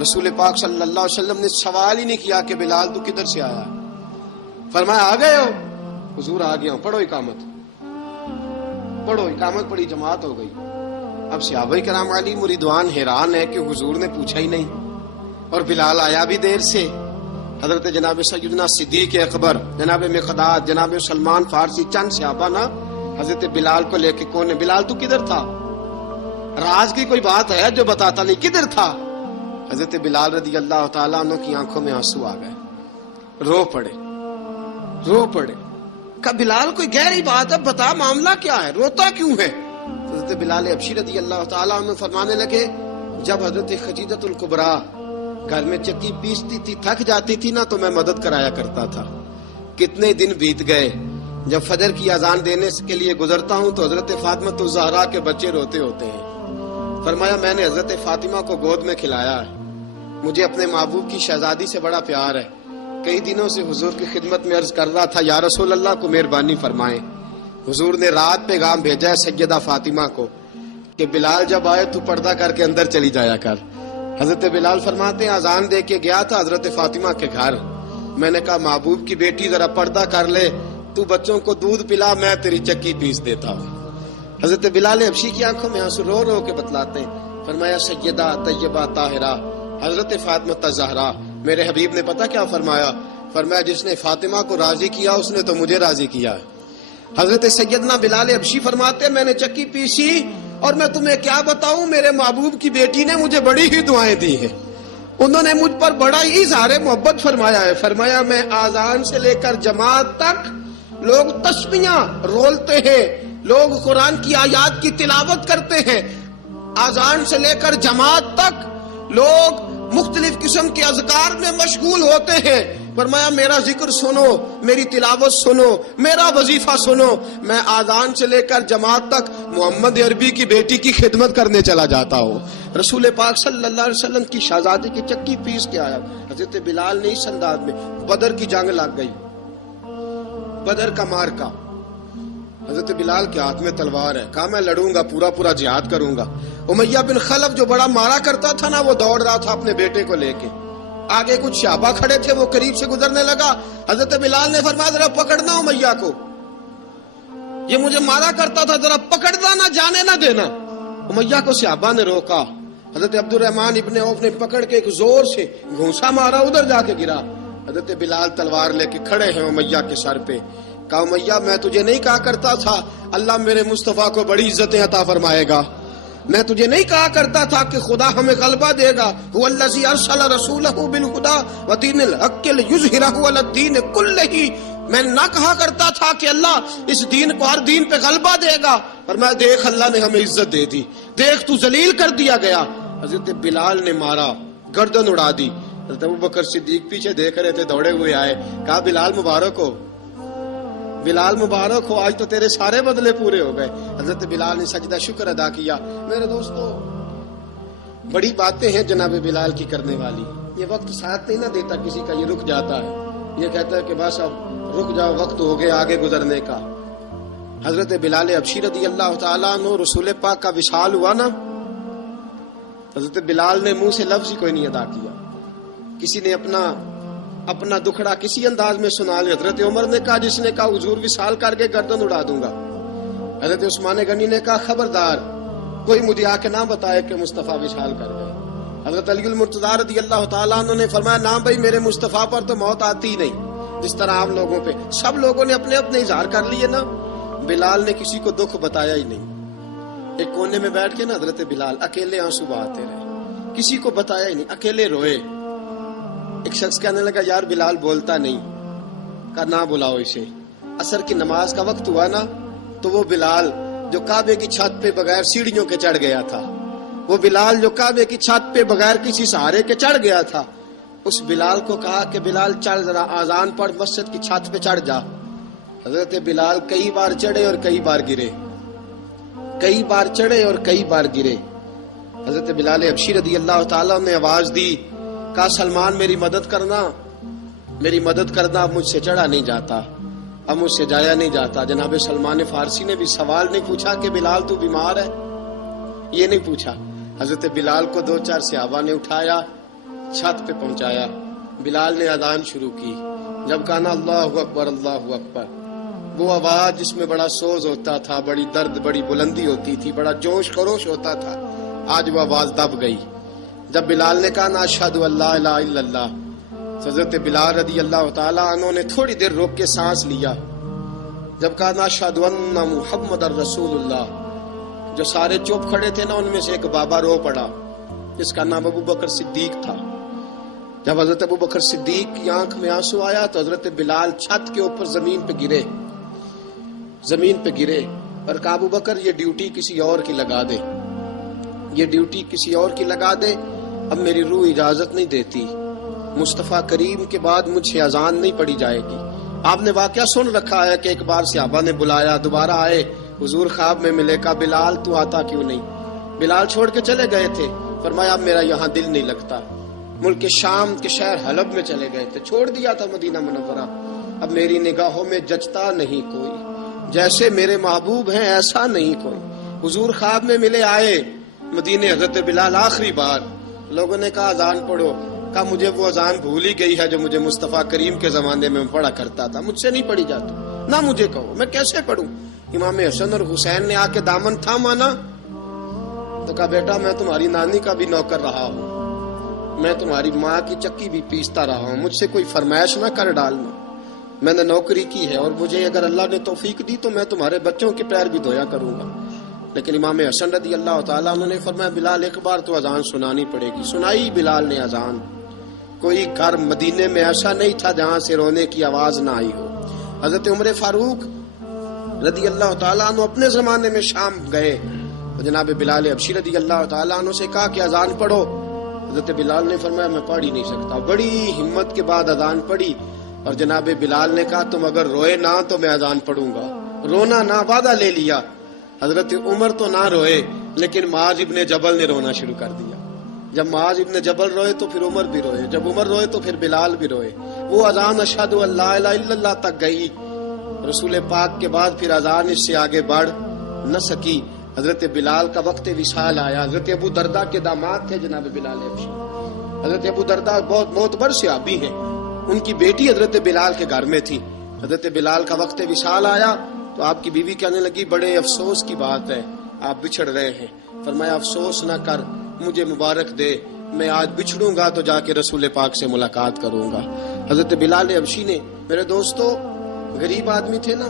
رسول پاک صلی اللہ علیہ وسلم نے سوال ہی نہیں کیا کہ بلال تو کدھر سے آیا. فرمایا آ گئے ہو؟ حضور آ گیا ہوں. پڑھو اقامت, پڑھو اقامت. پڑھی, جماعت ہو گئی. اب صحابہ کرام علی مریدوان حیران ہے کہ حضور نے پوچھا ہی نہیں اور بلال آیا بھی دیر سے. حضرت جناب سیدنا صدیق اکبر, جناب مقداد, جناب سلمان فارسی, چند صحابہ نا حضرت بلال کو لے کے کون ہے, بلال تو کدھر تھا؟ راز کی کوئی بات ہے جو بتاتا نہیں, کدھر تھا؟ حضرت بلال رضی اللہ تعالیٰ عنہ کی آنکھوں میں آنسو آ گئے, رو پڑے, رو پڑے. کہ بلال کوئی گہری بات ہے, بتا معاملہ کیا ہے, روتا کیوں ہے؟ حضرت بلال حبشی رضی اللہ تعالیٰ عنہ فرمانے لگے جب حضرت خدیجۃ الکبریٰ گھر میں چکی پیستی تھی, تھک جاتی تھی نا, تو میں مدد کرایا کرتا تھا. کتنے دن بیت گئے, جب فجر کی اذان دینے کے لیے گزرتا ہوں تو حضرت فاطمہ الزہرا کے بچے روتے ہوتے ہیں. فرمایا میں نے حضرت فاطمہ کو گود میں کھلایا ہے, مجھے اپنے محبوب کی شہزادی سے بڑا پیار ہے. کئی دنوں سے حضور کی خدمت میں عرض کر رہا تھا یا رسول اللہ کو مہربانی فرمائیں. حضور نے رات پیغام بھیجا ہے سیدہ فاطمہ کو کہ بلال جب آئے تو پردہ کر کے اندر چلی جایا کر. حضرت بلال فرماتے ہیں اذان دے کے گیا تھا حضرت فاطمہ کے گھر. میں نے کہا محبوب کی بیٹی ذرا پردہ کر لے, تو بچوں کو دودھ پلا, میں تیری چکی پیس دیتا ہوں. حضرت بلال حبشی کی آنکھوں میں آنسو رو رو کے بتلاتے ہیں. فرمایا سیدہ طیبہ طاہرہ حضرت فاطمہ الزہرا, میرے حبیب نے پتہ کیا فرمایا؟ فرمایا جس نے فاطمہ کو راضی کیا اس نے تو مجھے راضی کیا ہے. حضرت سیدنا بلال حبشی فرماتے ہیں میں نے چکی پیسی اور میں تمہیں کیا بتاؤں, میرے محبوب کی بیٹی نے مجھے بڑی ہی دعائیں دی ہیں, انہوں نے مجھ پر بڑا ہی اظہار محبت فرمایا ہے. فرمایا میں آذان سے لے کر جماعت تک لوگ تسبیحاں رولتے ہیں, لوگ قرآن کی آیات کی تلاوت کرتے ہیں. آذان سے لے کر جماعت تک لوگ مختلف قسم کے اذکار میں مشغول ہوتے ہیں. فرمایا میرا ذکر سنو, میری تلاوت سنو, میرا وظیفہ سنو. میں آذان سے لے کر جماعت تک محمد عربی کی بیٹی کی خدمت کرنے چلا جاتا ہوں. رسول پاک صلی اللہ علیہ وسلم کی شہزادی کی چکی پیس کے آیا. حضرت بلال نے اس انداز میں, بدر کی جنگ لگ گئی, بدر کا مارکا, حضرت بلال کے ہاتھ میں تلوار ہے. کہا میں لڑوں گا, پورا پورا جہاد کروں گا. امیہ بن خلف جو بڑا مارا کرتا تھا نا, وہ دوڑ رہا تھا اپنے بیٹے کو لے کے. آگے کچھ صحابہ کھڑے تھے, وہ قریب سے گزرنے لگا. حضرت بلال نے فرمایا ذرا پکڑنا امیہ کو, یہ مجھے مارا کرتا تھا, ذرا پکڑنا, نہ جانے نہ دینا. امیہ کو صحابہ نے روکا. حضرت عبد الرحمن ابن عوف نے پکڑ کے ایک زور سے گھونسا مارا, ادھر جا کے گرا. حضرت بلال تلوار لے کے کھڑے ہیں امیہ کے سر پہ. کہا امیہ میں تجھے نہیں کہا کرتا تھا اللہ میرے مصطفیٰ کو بڑی عزتیں عطا فرمائے گا؟ میں تجھے نہیں کہا کرتا تھا کہ خدا ہمیں غلبہ دے گا؟ هو الذی ارسل رسولہ بالہدی ودین الحق لیظہرہ علی الدین کلہ. میں نہ کہا کرتا تھا کہ اللہ اس دین کو ہر دین پہ غلبہ دے گا, اور میں دیکھ اللہ نے ہمیں عزت دے دی, دیکھ تو ذلیل کر دیا گیا. حضرت بلال نے مارا, گردن اڑا دی. حضرت ابوبکر صدیق پیچھے دیکھ رہے تھے, دوڑے ہوئے آئے. کہا بلال مبارک ہو, بلال مبارک ہو, آج تو تیرے سارے بدلے پورے ہو گئے. حضرت بلال نے سجدہ شکر ادا کیا. میرے دوستو بڑی باتیں ہیں جناب بلال کی کرنے والی. یہ وقت ساتھ نہیں نہ دیتا کسی کا, یہ رک جاتا ہے, یہ کہتا ہے کہ بس اب رک جاؤ, وقت ہو گیا آگے گزرنے کا. حضرت بلال حبشی رضی اللہ تعالیٰ عنہ رسول پاک کا وصال ہوا نا, حضرت بلال نے منہ سے لفظ ہی کوئی نہیں ادا کیا. کسی نے اپنا دکھڑا کسی انداز میں سنا لیا. حضرت عمر نے کہا, جس نے کہا حضور وصال کر کے گردن اڑا دوں گا. حضرت عثمان غنی نے کہا خبردار کوئی مجھے آ کے نہ بتائے کہ مصطفیٰ وصال کر گئے. حضرت علی المرتضیٰ رضی اللہ تعالیٰ عنہ نے فرمایا نہ بھائی میرے مصطفیٰ پر تو موت آتی ہی نہیں جس طرح عام لوگوں پہ. سب لوگوں نے اپنے اپنے اظہار کر لیے نا, بلال نے کسی کو دکھ بتایا ہی نہیں. ایک کونے میں بیٹھ کے نا حضرت بلال اکیلے آنسو بہاتے رہے, کسی کو بتایا ہی نہیں, اکیلے روئے. ایک شخص کہنے لگا یار بلال بولتا نہیں. کہا نہ بلاؤ اسے. عصر کی نماز کا وقت ہوا نا, تو وہ بلال جو کعبے کی چھت پہ بغیر سیڑھیوں کے چڑھ گیا تھا, وہ بلال جو کعبے کی چھت پہ بغیر کسی سہارے کے چڑھ گیا تھا, اس بلال کو کہا کہ بلال چڑھ ذرا آذان پڑھ, مسجد کی چھت پہ چڑھ جا. حضرت بلال کئی بار چڑھے اور کئی بار گرے, کئی بار چڑھے اور کئی بار گرے. حضرت بلال حبشی رضی اللہ تعالیٰ نے آواز دی, کہا سلمان میری مدد کرنا، اب مجھ سے چڑھا نہیں جاتا، اب مجھ سے جایا نہیں جاتا۔ جناب سلمان فارسی نے بھی سوال نہیں پوچھا کہ بلال تو بیمار ہے، یہ نہیں پوچھا۔ حضرت بلال کو 2-4 صحابہ نے اٹھایا، چھت پہ پہنچایا، بلال نے اذان شروع کی۔ جب کہا نا اللہ اکبر اللہ اکبر، وہ آواز جس میں بڑا سوز ہوتا تھا، بڑی درد، بڑی بلندی ہوتی تھی، بڑا جوش خروش ہوتا تھا، آج وہ آواز دب گئی۔ جب بلال نے کہا نا اشہد ان لا الہ الا اللہ، حضرت بلال رضی اللہ تعالیٰ عنہ نے تھوڑی دیر روک کے سانس لیا۔ جب کہا نا اشہد ان محمد الرسول اللہ، جو سارے چپ کھڑے تھے نا ان میں سے ایک بابا رو پڑا جس کا نام ابو بکر صدیق تھا۔ جب حضرت ابو بکر صدیق کی آنکھ میں آنسو آیا تو حضرت بلال چھت کے اوپر زمین پہ گرے اور کہا ابو بکر یہ ڈیوٹی کسی اور کی لگا دے، اب میری روح اجازت نہیں دیتی، مصطفیٰ کریم کے بعد مجھ سے اذان نہیں پڑی جائے گی۔ آپ نے واقعہ سن رکھا ہے کہ ایک بار صحابہ نے بلایا، دوبارہ آئے، حضور خواب میں ملے، کہا بلال تو آتا کیوں نہیں؟ بلال چھوڑ کے چلے گئے تھے، فرمایا اب میرا یہاں دل نہیں لگتا۔ ملک شام کے شہر حلب میں چلے گئے تھے، چھوڑ دیا تھا مدینہ منورہ، اب میری نگاہوں میں جچتا نہیں کوئی، جیسے میرے محبوب ہیں ایسا نہیں کوئی۔ حضور خواب میں ملے، آئے مدینے، حضرت بلال آخری بار، لوگوں نے کہا اذان پڑھو، کہا مجھے وہ اذان بھول ہی گئی ہے جو مجھے مصطفیٰ کریم کے زمانے میں پڑھا کرتا تھا، مجھ سے نہیں پڑھی جاتی، نہ مجھے کہو، میں کیسے پڑھوں؟ امام حسن اور حسین نے آ کے دامن تھاما نا، تو کہا بیٹا میں تمہاری نانی کا بھی نوکر رہا ہوں، میں تمہاری ماں کی چکی بھی پیستا رہا ہوں، مجھ سے کوئی فرمائش نہ کر ڈالنا، میں نے نوکری کی ہے اور مجھے اگر اللہ نے توفیق دی تو میں تمہارے بچوں کے پیر بھی دھویا کروں گا۔ لیکن امام حسن رضی اللہ تعالیٰ عنہ نے فرمایا بلال ایک بار تو اذان سنانی پڑے گی۔ سنائی بلال نے اذان۔ کوئی گھر مدینے میں ایسا نہیں تھا جہاں سے رونے کی آواز نہ آئی ہو۔ حضرت عمر فاروق رضی اللہ تعالیٰ عنہ اپنے زمانے میں شام گئے، جناب بلال حبشی رضی اللہ تعالیٰ عنہ سے کہا کہ اذان پڑھو، حضرت بلال نے فرمایا میں پڑھ ہی نہیں سکتا، بڑی ہمت کے بعد اذان پڑھی، اور جناب بلال نے کہا تم اگر روئے نہ تو میں اذان پڑھوں گا، رونا نہ، وعدہ لے لیا۔ حضرت عمر تو نہ روئے لیکن معاذ ابن جبل نے رونا شروع کر دیا۔ جب معاذ ابن جبل روئے تو پھر عمر بھی روئے، جب عمر روئے تو پھر بلال بھی روئے۔ وہ اذان اشہد ان لا الہ الا اللہ تک گئی، رسول پاک کے بعد پھر اذان اس سے آگے بڑھ نہ سکی۔ حضرت بلال کا وقت وصال آیا۔ حضرت ابو درداء کے داماد تھے جناب بلال حبشی، حضرت ابو درداء بہت معتبر صحابی ہیں، ان کی بیٹی حضرت بلال کے گھر میں تھی۔ حضرت بلال کا وقت وصال آیا تو آپ کی بیوی کہنے لگی بڑے افسوس کی بات ہے، آپ بچھڑ رہے ہیں۔ فرمایا افسوس نہ کر، مجھے مبارک دے، میں آج بچھڑوں گا تو جا کے رسول پاک سے ملاقات کروں گا۔ حضرت بلال حبشی نے، میرے دوستو، غریب آدمی تھے نا،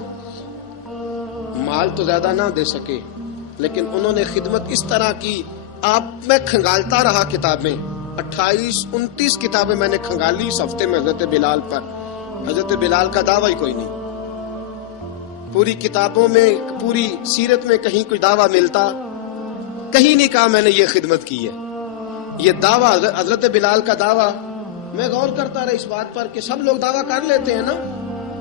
مال تو زیادہ نہ دے سکے لیکن انہوں نے خدمت اس طرح کی، میں کھنگالتا رہا کتابیں، 28-29 کتابیں میں نے کھنگالی اس ہفتے میں حضرت بلال پر۔ حضرت بلال کا دعویٰ ہی کوئی نہیں، پوری کتابوں میں، پوری سیرت میں کہیں کوئی دعویٰ ملتا؟ کہیں نہیں کہا میں نے یہ خدمت کی ہے۔ یہ دعویٰ حضرت بلال کا دعویٰ، میں غور کرتا رہا اس بات پر کہ سب لوگ دعویٰ کر لیتے ہیں نا،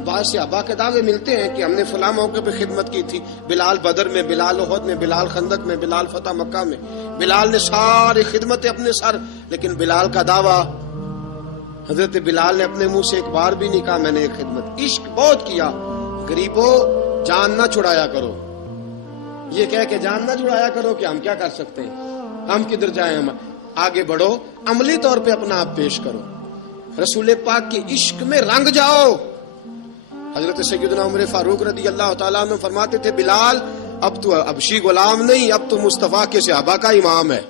بعض صحابہ کے دعوے ملتے ہیں کہ ہم نے فلاں موقع پہ خدمت کی تھی، بلال بدر میں، بلال احد میں، بلال خندق میں، بلال فتح مکہ میں، بلال نے ساری خدمتیں اپنے سر، لیکن بلال کا دعویٰ، حضرت بلال نے اپنے منہ سے ایک بار بھی نہیں کہا میں نے یہ خدمت۔ عشق بہت کیا، غریبوں جان نہ چھڑایا کرو، یہ کہہ کہ جان نہ چھڑایا کرو کہ ہم کیا کر سکتے ہیں، ہم کدھر جائیں، ہم آگے بڑھو، عملی طور پہ اپنا آپ پیش کرو، رسول پاک کے عشق میں رنگ جاؤ۔ حضرت سیدنا عمر فاروق رضی اللہ تعالیٰ عنہ فرماتے تھے بلال اب تو حبشی غلام نہیں، اب تو مصطفیٰ کے صحابہ کا امام ہے،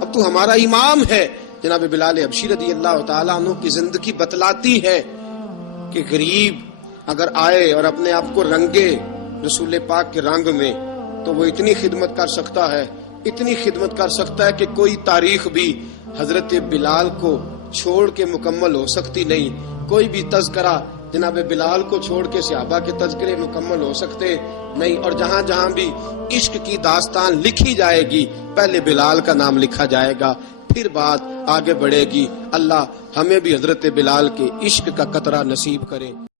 اب تو ہمارا امام ہے۔ جناب بلال حبشی رضی اللہ تعالیٰ عنہ کی زندگی بتلاتی ہے کہ غریب اگر آئے اور اپنے آپ کو رنگے رسول پاک کے رنگ میں تو وہ اتنی خدمت کر سکتا ہے، اتنی خدمت کر سکتا ہے کہ کوئی تاریخ بھی حضرت بلال کو چھوڑ کے مکمل ہو سکتی نہیں، کوئی بھی تذکرہ جناب بلال کو چھوڑ کے صحابہ کے تذکرے مکمل ہو سکتے نہیں، اور جہاں جہاں بھی عشق کی داستان لکھی جائے گی پہلے بلال کا نام لکھا جائے گا، پھر بات آگے بڑھے گی۔ اللہ ہمیں بھی حضرت بلال کے عشق کا قطرہ نصیب کرے۔